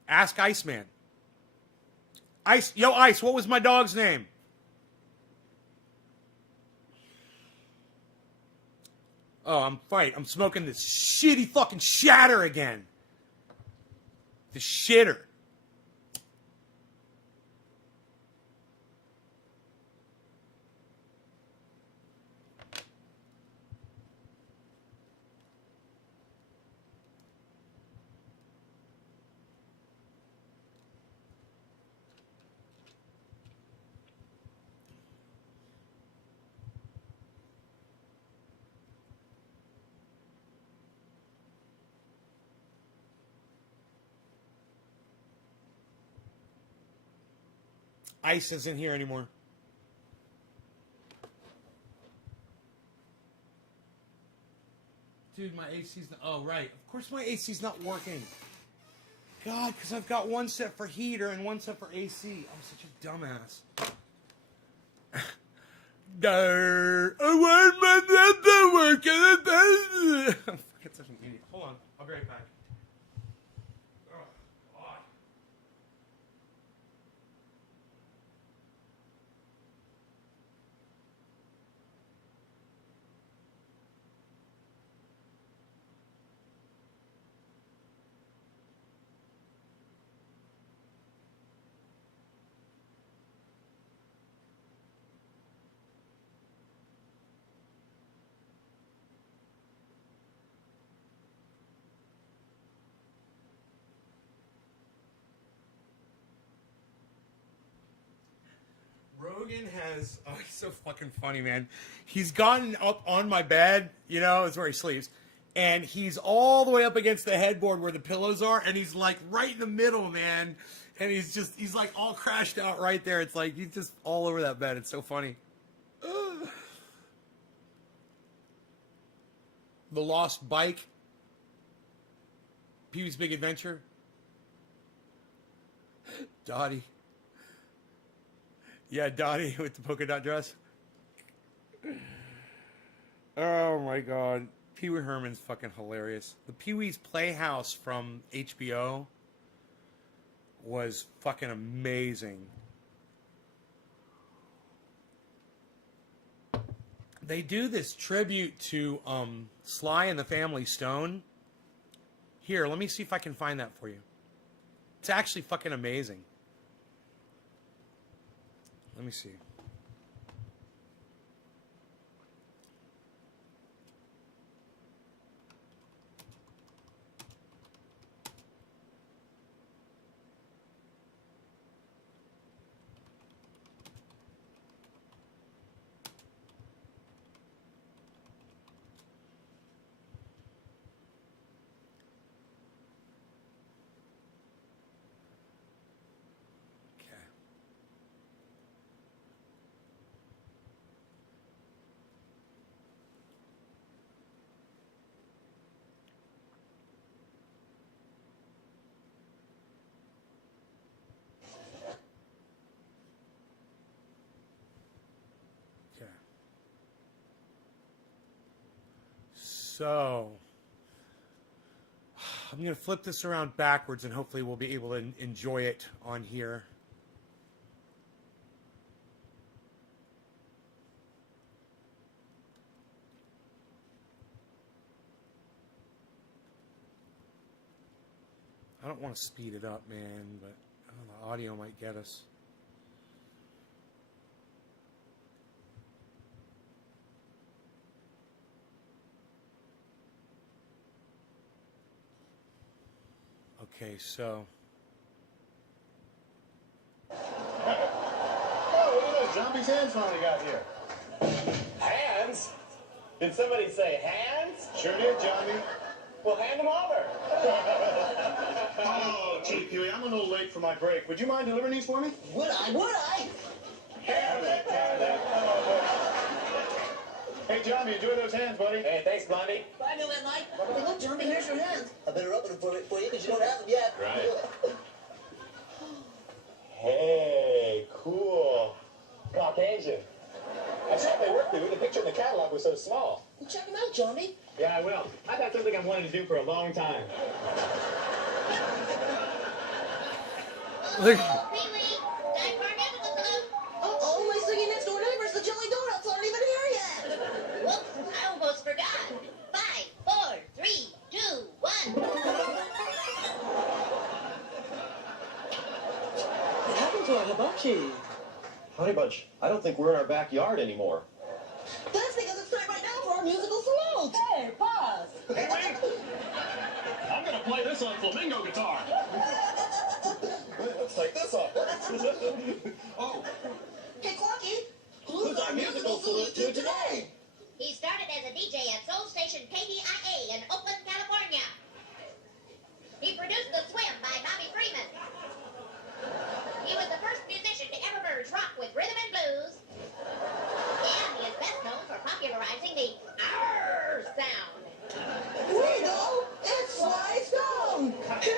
Ask Iceman. Ice, what was my dog's name? Oh, I'm smoking this shitty fucking shatter again. The shitter. Ice isn't here anymore. Dude, my AC's not... Oh, right. Of course my AC's not working. God, because I've got one set for heater and one set for AC. I'm such a dumbass. I want my set to work. I'm fucking such an idiot. Hold on. I'll be right back. Rogan has, oh, he's so fucking funny, man. He's gotten up on my bed, you know, it's where he sleeps, and he's all the way up against the headboard where the pillows are, and he's like right in the middle, man. And he's like all crashed out right there. It's like he's just all over that bed. It's so funny. The Lost Bike. Pee-wee's Big Adventure. Dottie. Yeah, Dottie with the polka dot dress. Oh my god. Pee-wee Herman's fucking hilarious. The Pee-wee's Playhouse from HBO was fucking amazing. They do this tribute to Sly and the Family Stone. Here, let me see if I can find that for you. It's actually fucking amazing. Let me see. So, I'm going to flip this around backwards and hopefully we'll be able to enjoy it on here. I don't want to speed it up, man, but I don't know, the audio might get us. Okay, so. Oh, look at those. Zombie's hands finally got here. Hands? Did somebody say hands? Sure did, Johnny. Well, hand them over. Oh, gee, Huey, I'm a little late for my break. Would you mind delivering these for me? Would I? Would I? Hey, Johnny, enjoy those hands, buddy. Hey, thanks, Blondie. I know that, Mike. Hey, look, Johnny, here's your hands. I better open them for you because you don't have them yet. Right. Hey, cool. Caucasian. I saw they worked through. The picture in the catalog was so small. Well, check them out, Johnny. Yeah, I will. I've got something I've wanted to do for a long time. Look. Pee-wee, time for our musical club. Uh-oh, my singing next door neighbors, the Jelly Donuts, aren't even here yet. Whoops, I almost forgot. 5, 4, 3, 2, 1. What happened to our hibachi? Honey Bunch, I don't think we're in our backyard anymore. That's because it's time right now for our musical salute. Hey, pause. Hey, wait! I'm gonna play this on flamingo guitar. Let's take this off. Oh, Hey, Clocky, who's our musical salute to today? He started as a DJ at Soul Station KDIA in Oakland, California. He produced The Swim by Bobby Freeman. He was the first musician to ever merge rock with rhythm and blues. And he is best known for popularizing the R sound. We know it's Sly Stone. Hey,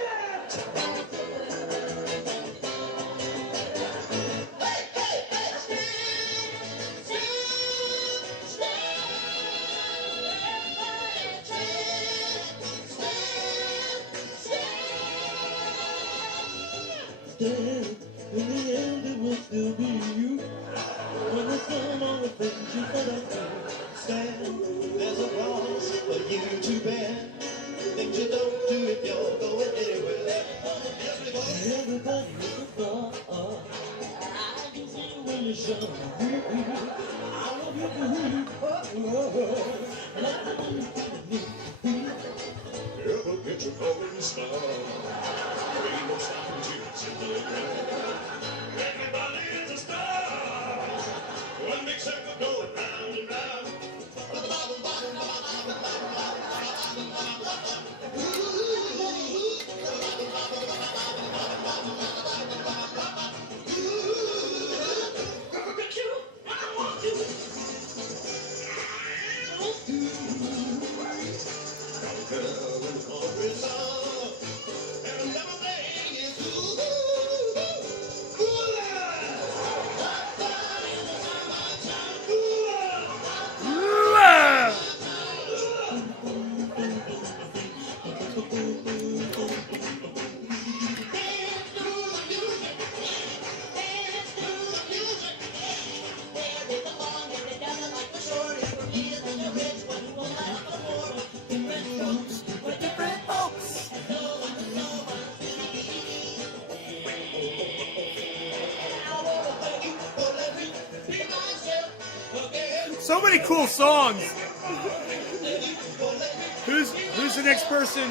hey, hey. Stand, in the end it will still be you. When the sun on the things you cannot do. Stand, there's a cross for you to bear. Things you don't do if you're going anywhere. Everybody is a thought. I can see when you show me. I love you for who you are. Let the money be. Ever get your falling star? Ain't no stopping tears in the ground. Everybody is a star. So many cool songs. Who's the next person?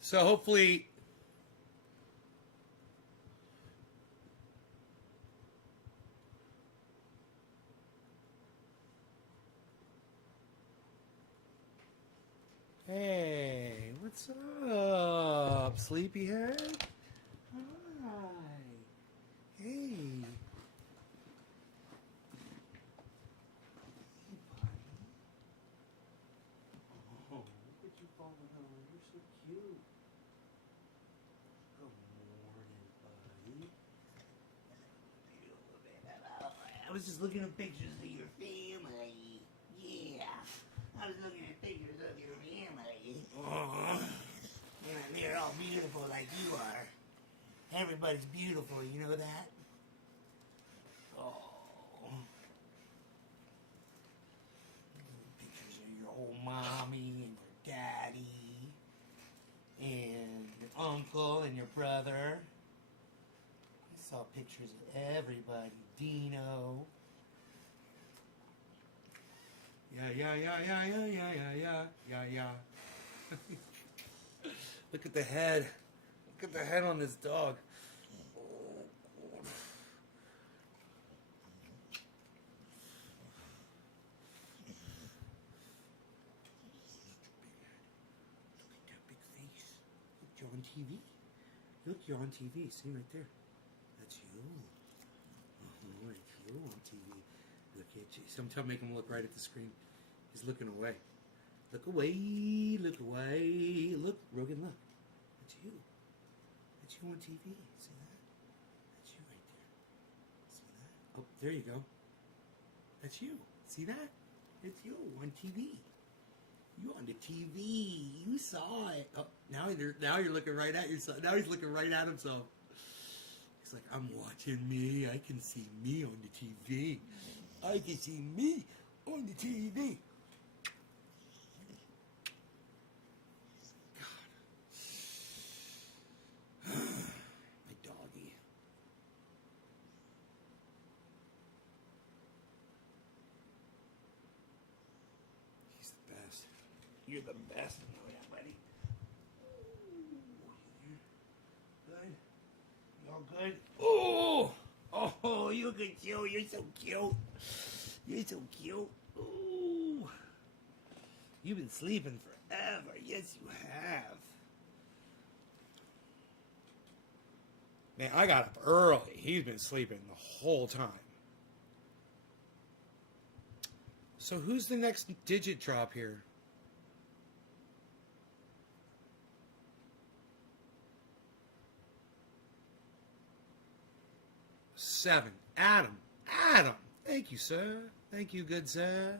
So hopefully hey, what's up, sleepyhead? Hi. Hey. Oh, look at you falling on. You're so cute. Good morning, buddy. I was just looking at pictures of your family. Yeah. I was looking at pictures of your family. And they're all beautiful like you are. Everybody's beautiful, you know that? Oh. Pictures of your old mommy and your daddy. And your uncle and your brother. I saw pictures of everybody. Dino. Yeah. Look at the head. Look at the head on this dog. You're on TV. Look, you're on TV. See right there. That's you. Oh, it's you on TV. Look at you. Sometimes make him look right at the screen. He's looking away. Look away. Look away. Look, Rogan, look. That's you. That's you on TV. See that? That's you right there. See that? Oh, there you go. That's you. See that? It's you on TV. You on the TV. You saw it. Oh, now you're looking right at yourself. Now he's looking right at himself. He's like, I'm watching me. I can see me on the TV. I can see me on the TV. God. My doggy. He's the best. You're the best. Oh, yeah, buddy. Good. You all good? Oh! Oh, you look at you. You're so cute. You're so cute. Ooh. You've been sleeping forever. Yes, you have. Man, I got up early. He's been sleeping the whole time. So who's the next digit drop here? Seven. Adam. Thank you, sir. Thank you, good sir.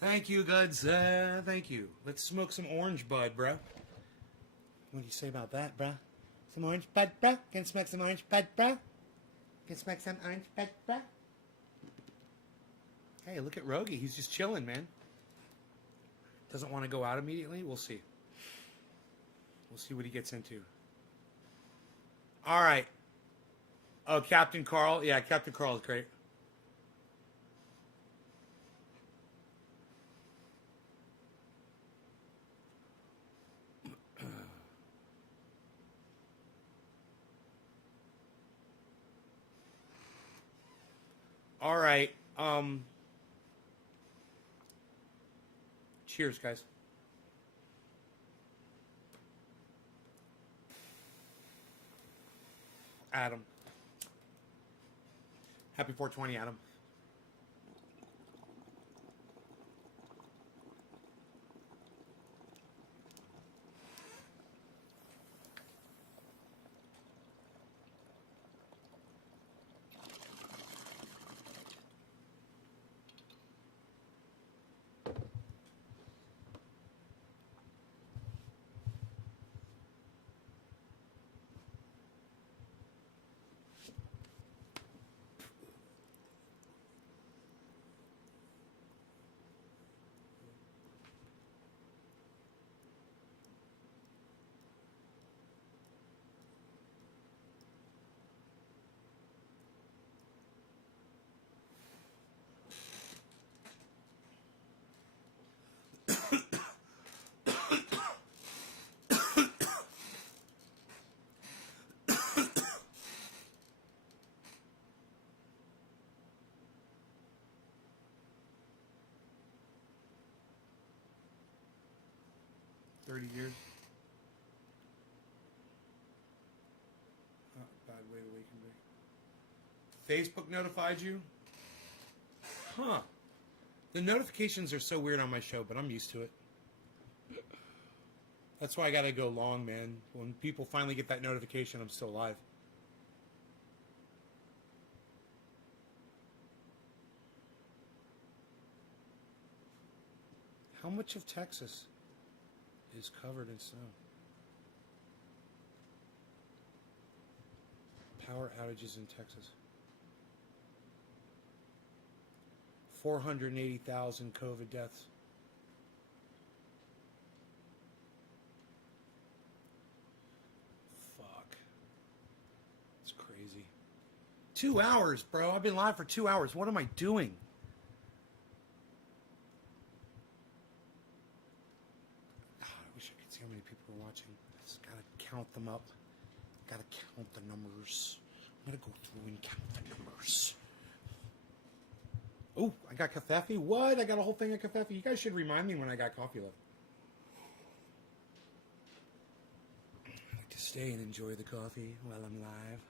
Thank you, good sir. Thank you. Let's smoke some orange bud, bro. What do you say about that, bro? Some orange bud, bro? Can smoke some orange bud, bro? Can smoke some orange bud, bro? Hey, look at Rogie. He's just chilling, man. Doesn't want to go out immediately. We'll see. We'll see what he gets into. All right. Oh, Captain Carl. Yeah, Captain Carl is great. All right. Cheers, guys. Adam. Happy 420, Adam. 30 years. Oh, bad way to weaken me. Facebook notified you? Huh. The notifications are so weird on my show, but I'm used to it. That's why I gotta go long, man. When people finally get that notification, I'm still alive. How much of Texas is covered in snow? Power outages in Texas. 480,000 COVID deaths. Fuck. It's crazy. 2 hours, bro. I've been live for 2 hours. What am I doing? God, I wish I could see how many people are watching. I just gotta count them up. Gotta count the numbers. I'm gonna go through and count the numbers. Oh, I got coffee. What? I got a whole thing of coffee. You guys should remind me when I got coffee left. I like to stay and enjoy the coffee while I'm live.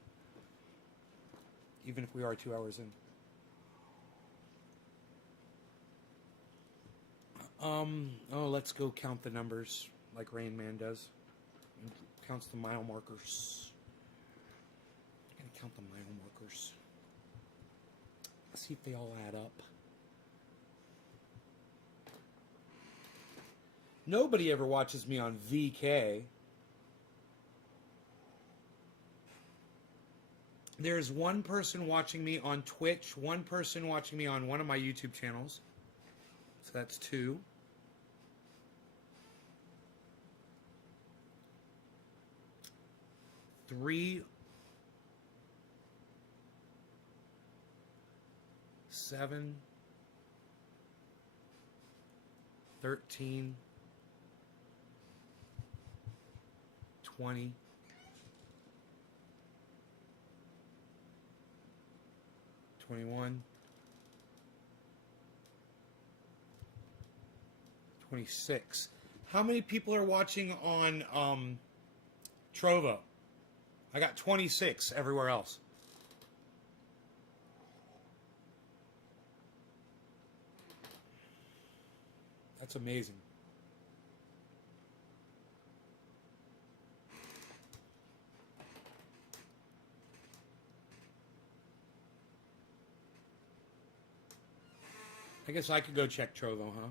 Even if we are 2 hours in. Oh, let's go count the numbers like Rain Man does. And counts the mile markers. I'm gonna count the mile markers. See if they all add up. Nobody ever watches me on VK. There's one person watching me on Twitch, one person watching me on one of my YouTube channels. So that's 2. Three. 7, 13, 20, 21, 26. How many people are watching on Trovo? I got 26 everywhere else. That's amazing. I guess I could go check Trovo, huh?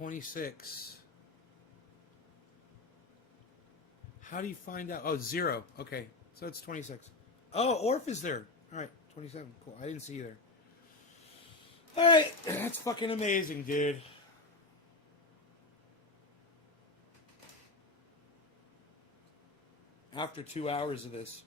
$26. How do you find out? Oh, 0. Okay, so it's 26. Oh, Orf is there. All right, 27. Cool. I didn't see you there. All right, that's fucking amazing, dude. After 2 hours of this.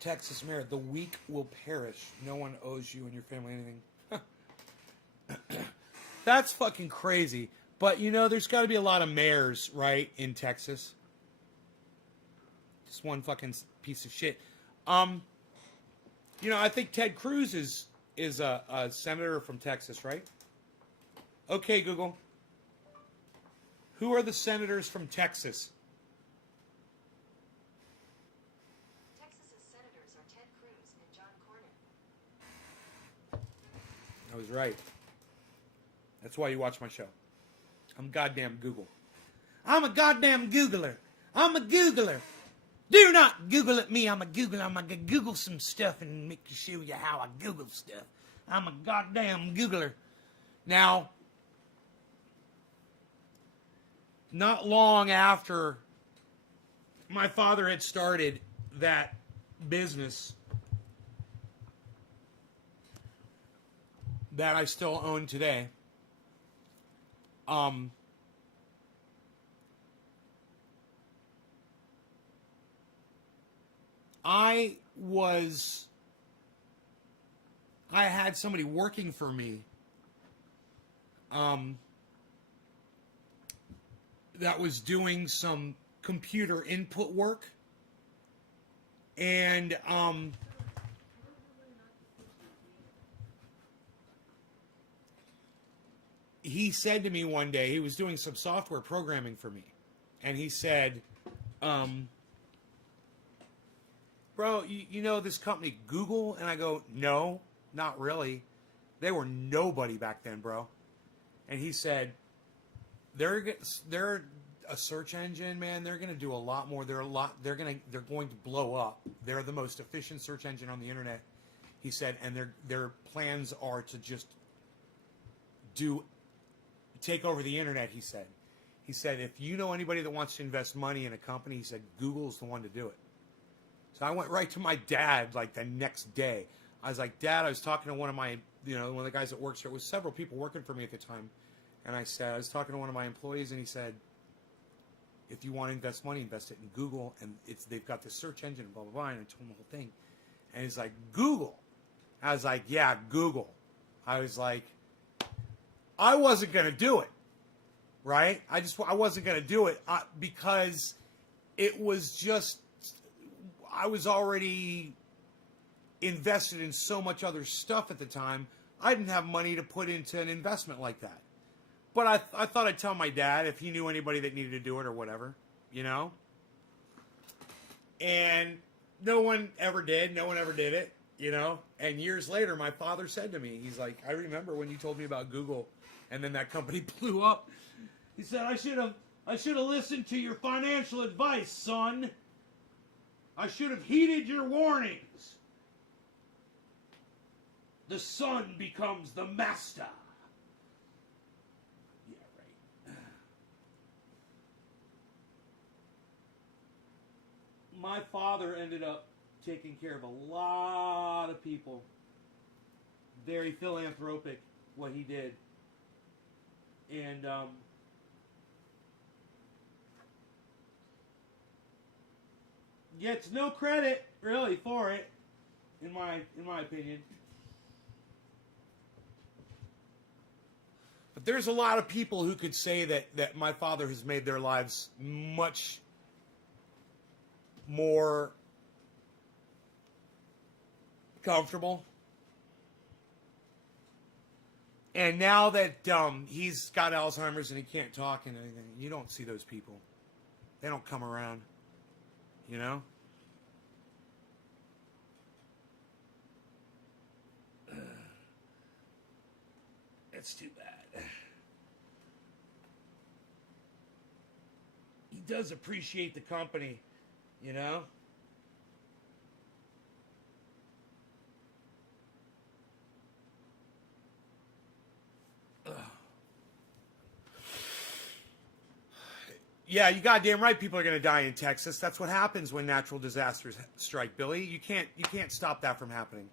Texas mayor, the weak will perish. No one owes you and your family anything. That's fucking crazy. But, you know, there's got to be a lot of mayors, right, in Texas. Just one fucking piece of shit. You know, I think Ted Cruz is a senator from Texas, right? Okay, Google. Who are the senators from Texas? Texas's senators are Ted Cruz and John Cornyn. I was right. That's why you watch my show. I'm goddamn Google. I'm a goddamn Googler. I'm a Googler. Do not Google at me. I'm a Googler. I'm going to Google some stuff and make you show you how I Google stuff. I'm a goddamn Googler. Now, not long after my father had started that business that I still own today, I had somebody working for me that was doing some computer input work, and he said to me one day, he was doing some software programming for me, and he said, bro, you know this company Google? And I go, no, not really. They were nobody back then, bro. And he said, they're a search engine, man. They're going to do a lot more. They're going to blow up. They're the most efficient search engine on the internet. He said, and their plans are to just take over the internet. He said, if you know anybody that wants to invest money in a company, he said, Google's the one to do it. So I went right to my dad like the next day. I was like, Dad, I was talking to one of my, one of the guys that works here. It was several people working for me at the time. And I was talking to one of my employees, and he said, if you want to invest money, invest it in Google. And they've got this search engine, and blah, blah, blah. And I told him the whole thing. And he's like, Google. I was like, yeah, Google. I was like, I wasn't going to do it. Right? I wasn't going to do it because it was just, I was already invested in so much other stuff at the time. I didn't have money to put into an investment like that. But I thought I'd tell my dad if he knew anybody that needed to do it or whatever, And no one ever did. No one ever did it, And years later, my father said to me, he's like, I remember when you told me about Google, and then that company blew up. He said, I should have listened to your financial advice, son. I should have heeded your warnings. The son becomes the master. Yeah, right. My father ended up taking care of a lot of people. Very philanthropic, what he did. And gets no credit really for it, in my opinion. But there's a lot of people who could say that my father has made their lives much more comfortable. And now that he's got Alzheimer's and he can't talk and anything, you don't see those people. They don't come around. That's too bad. He does appreciate the company, Yeah, you goddamn right. People are going to die in Texas. That's what happens when natural disasters strike, Billy. You can't stop that from happening.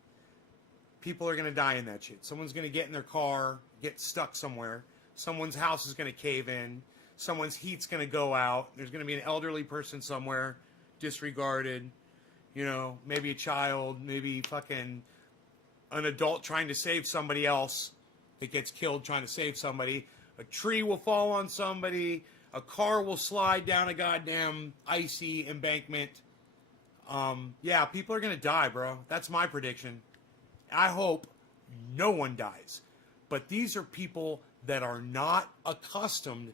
People are going to die in that shit. Someone's going to get in their car, get stuck somewhere. Someone's house is going to cave in. Someone's heat's going to go out. There's going to be an elderly person somewhere, disregarded. Maybe a child, maybe fucking an adult trying to save somebody else that gets killed trying to save somebody. A tree will fall on somebody. A car will slide down a goddamn icy embankment. Yeah, people are going to die, bro. That's my prediction. I hope no one dies. But these are people that are not accustomed,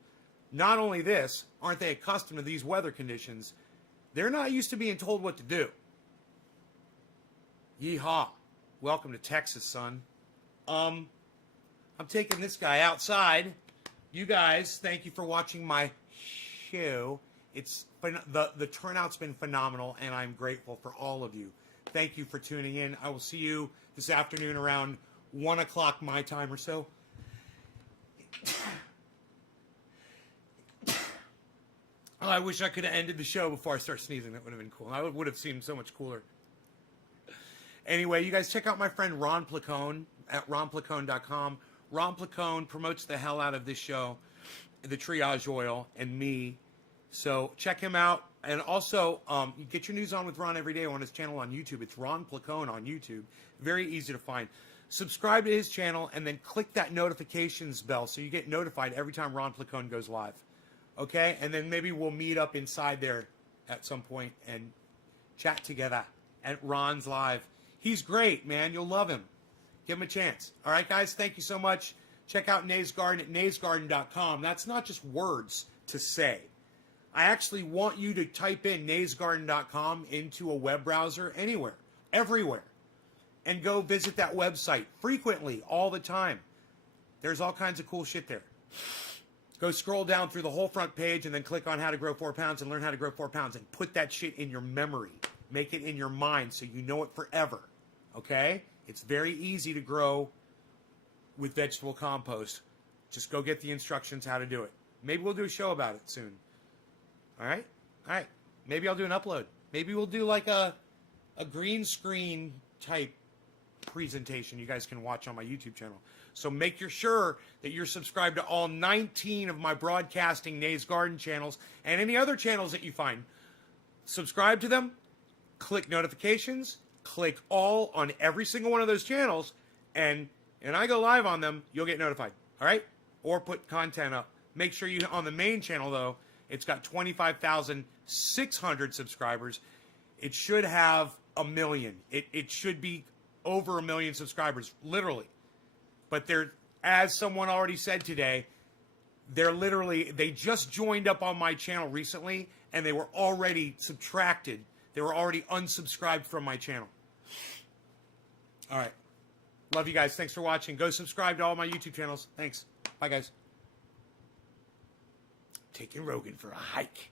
not only this, aren't they accustomed to these weather conditions, they're not used to being told what to do. Yeehaw. Welcome to Texas, son. I'm taking this guy outside. You guys, thank you for watching my show. The turnout's been phenomenal, and I'm grateful for all of you. Thank you for tuning in. I will see you this afternoon around 1 o'clock my time or so. Oh, I wish I could have ended the show before I start sneezing. That would have been cool. I would have seemed so much cooler. Anyway, you guys check out my friend Ron Placone at ronplacone.com. Ron Placone promotes the hell out of this show, the Triage Oil, and me. So check him out. And also, you get your news on with Ron every day on his channel on YouTube. It's Ron Placone on YouTube. Very easy to find. Subscribe to his channel and then click that notifications bell so you get notified every time Ron Placone goes live. Okay? And then maybe we'll meet up inside there at some point and chat together at Ron's Live. He's great, man. You'll love him. Give him a chance. All right, guys? Thank you so much. Check out Nays Garden at naysgarden.com. That's not just words to say. I actually want you to type in naysgarden.com into a web browser anywhere, everywhere, and go visit that website frequently, all the time. There's all kinds of cool shit there. Go scroll down through the whole front page and then click on how to grow 4 pounds and learn how to grow 4 pounds and put that shit in your memory. Make it in your mind so you know it forever. Okay? It's very easy to grow with vegetable compost. Just go get the instructions how to do it. Maybe we'll do a show about it soon. All right? All right. Maybe I'll do an upload. Maybe we'll do like a green screen type presentation you guys can watch on my YouTube channel. So make sure that you're subscribed to all 19 of my broadcasting Nays Garden channels and any other channels that you find. Subscribe to them. Click notifications. Click all on every single one of those channels. And I go live on them, you'll get notified. All right? Or put content up. Make sure you, on the main channel though, it's got 25,600 subscribers. It should have 1 million. It should be over 1 million subscribers, literally. But they're, as someone already said today, they just joined up on my channel recently, and they were already subtracted. They were already unsubscribed from my channel. All right. Love you guys. Thanks for watching. Go subscribe to all my YouTube channels. Thanks. Bye, guys. Taking Rogan for a hike.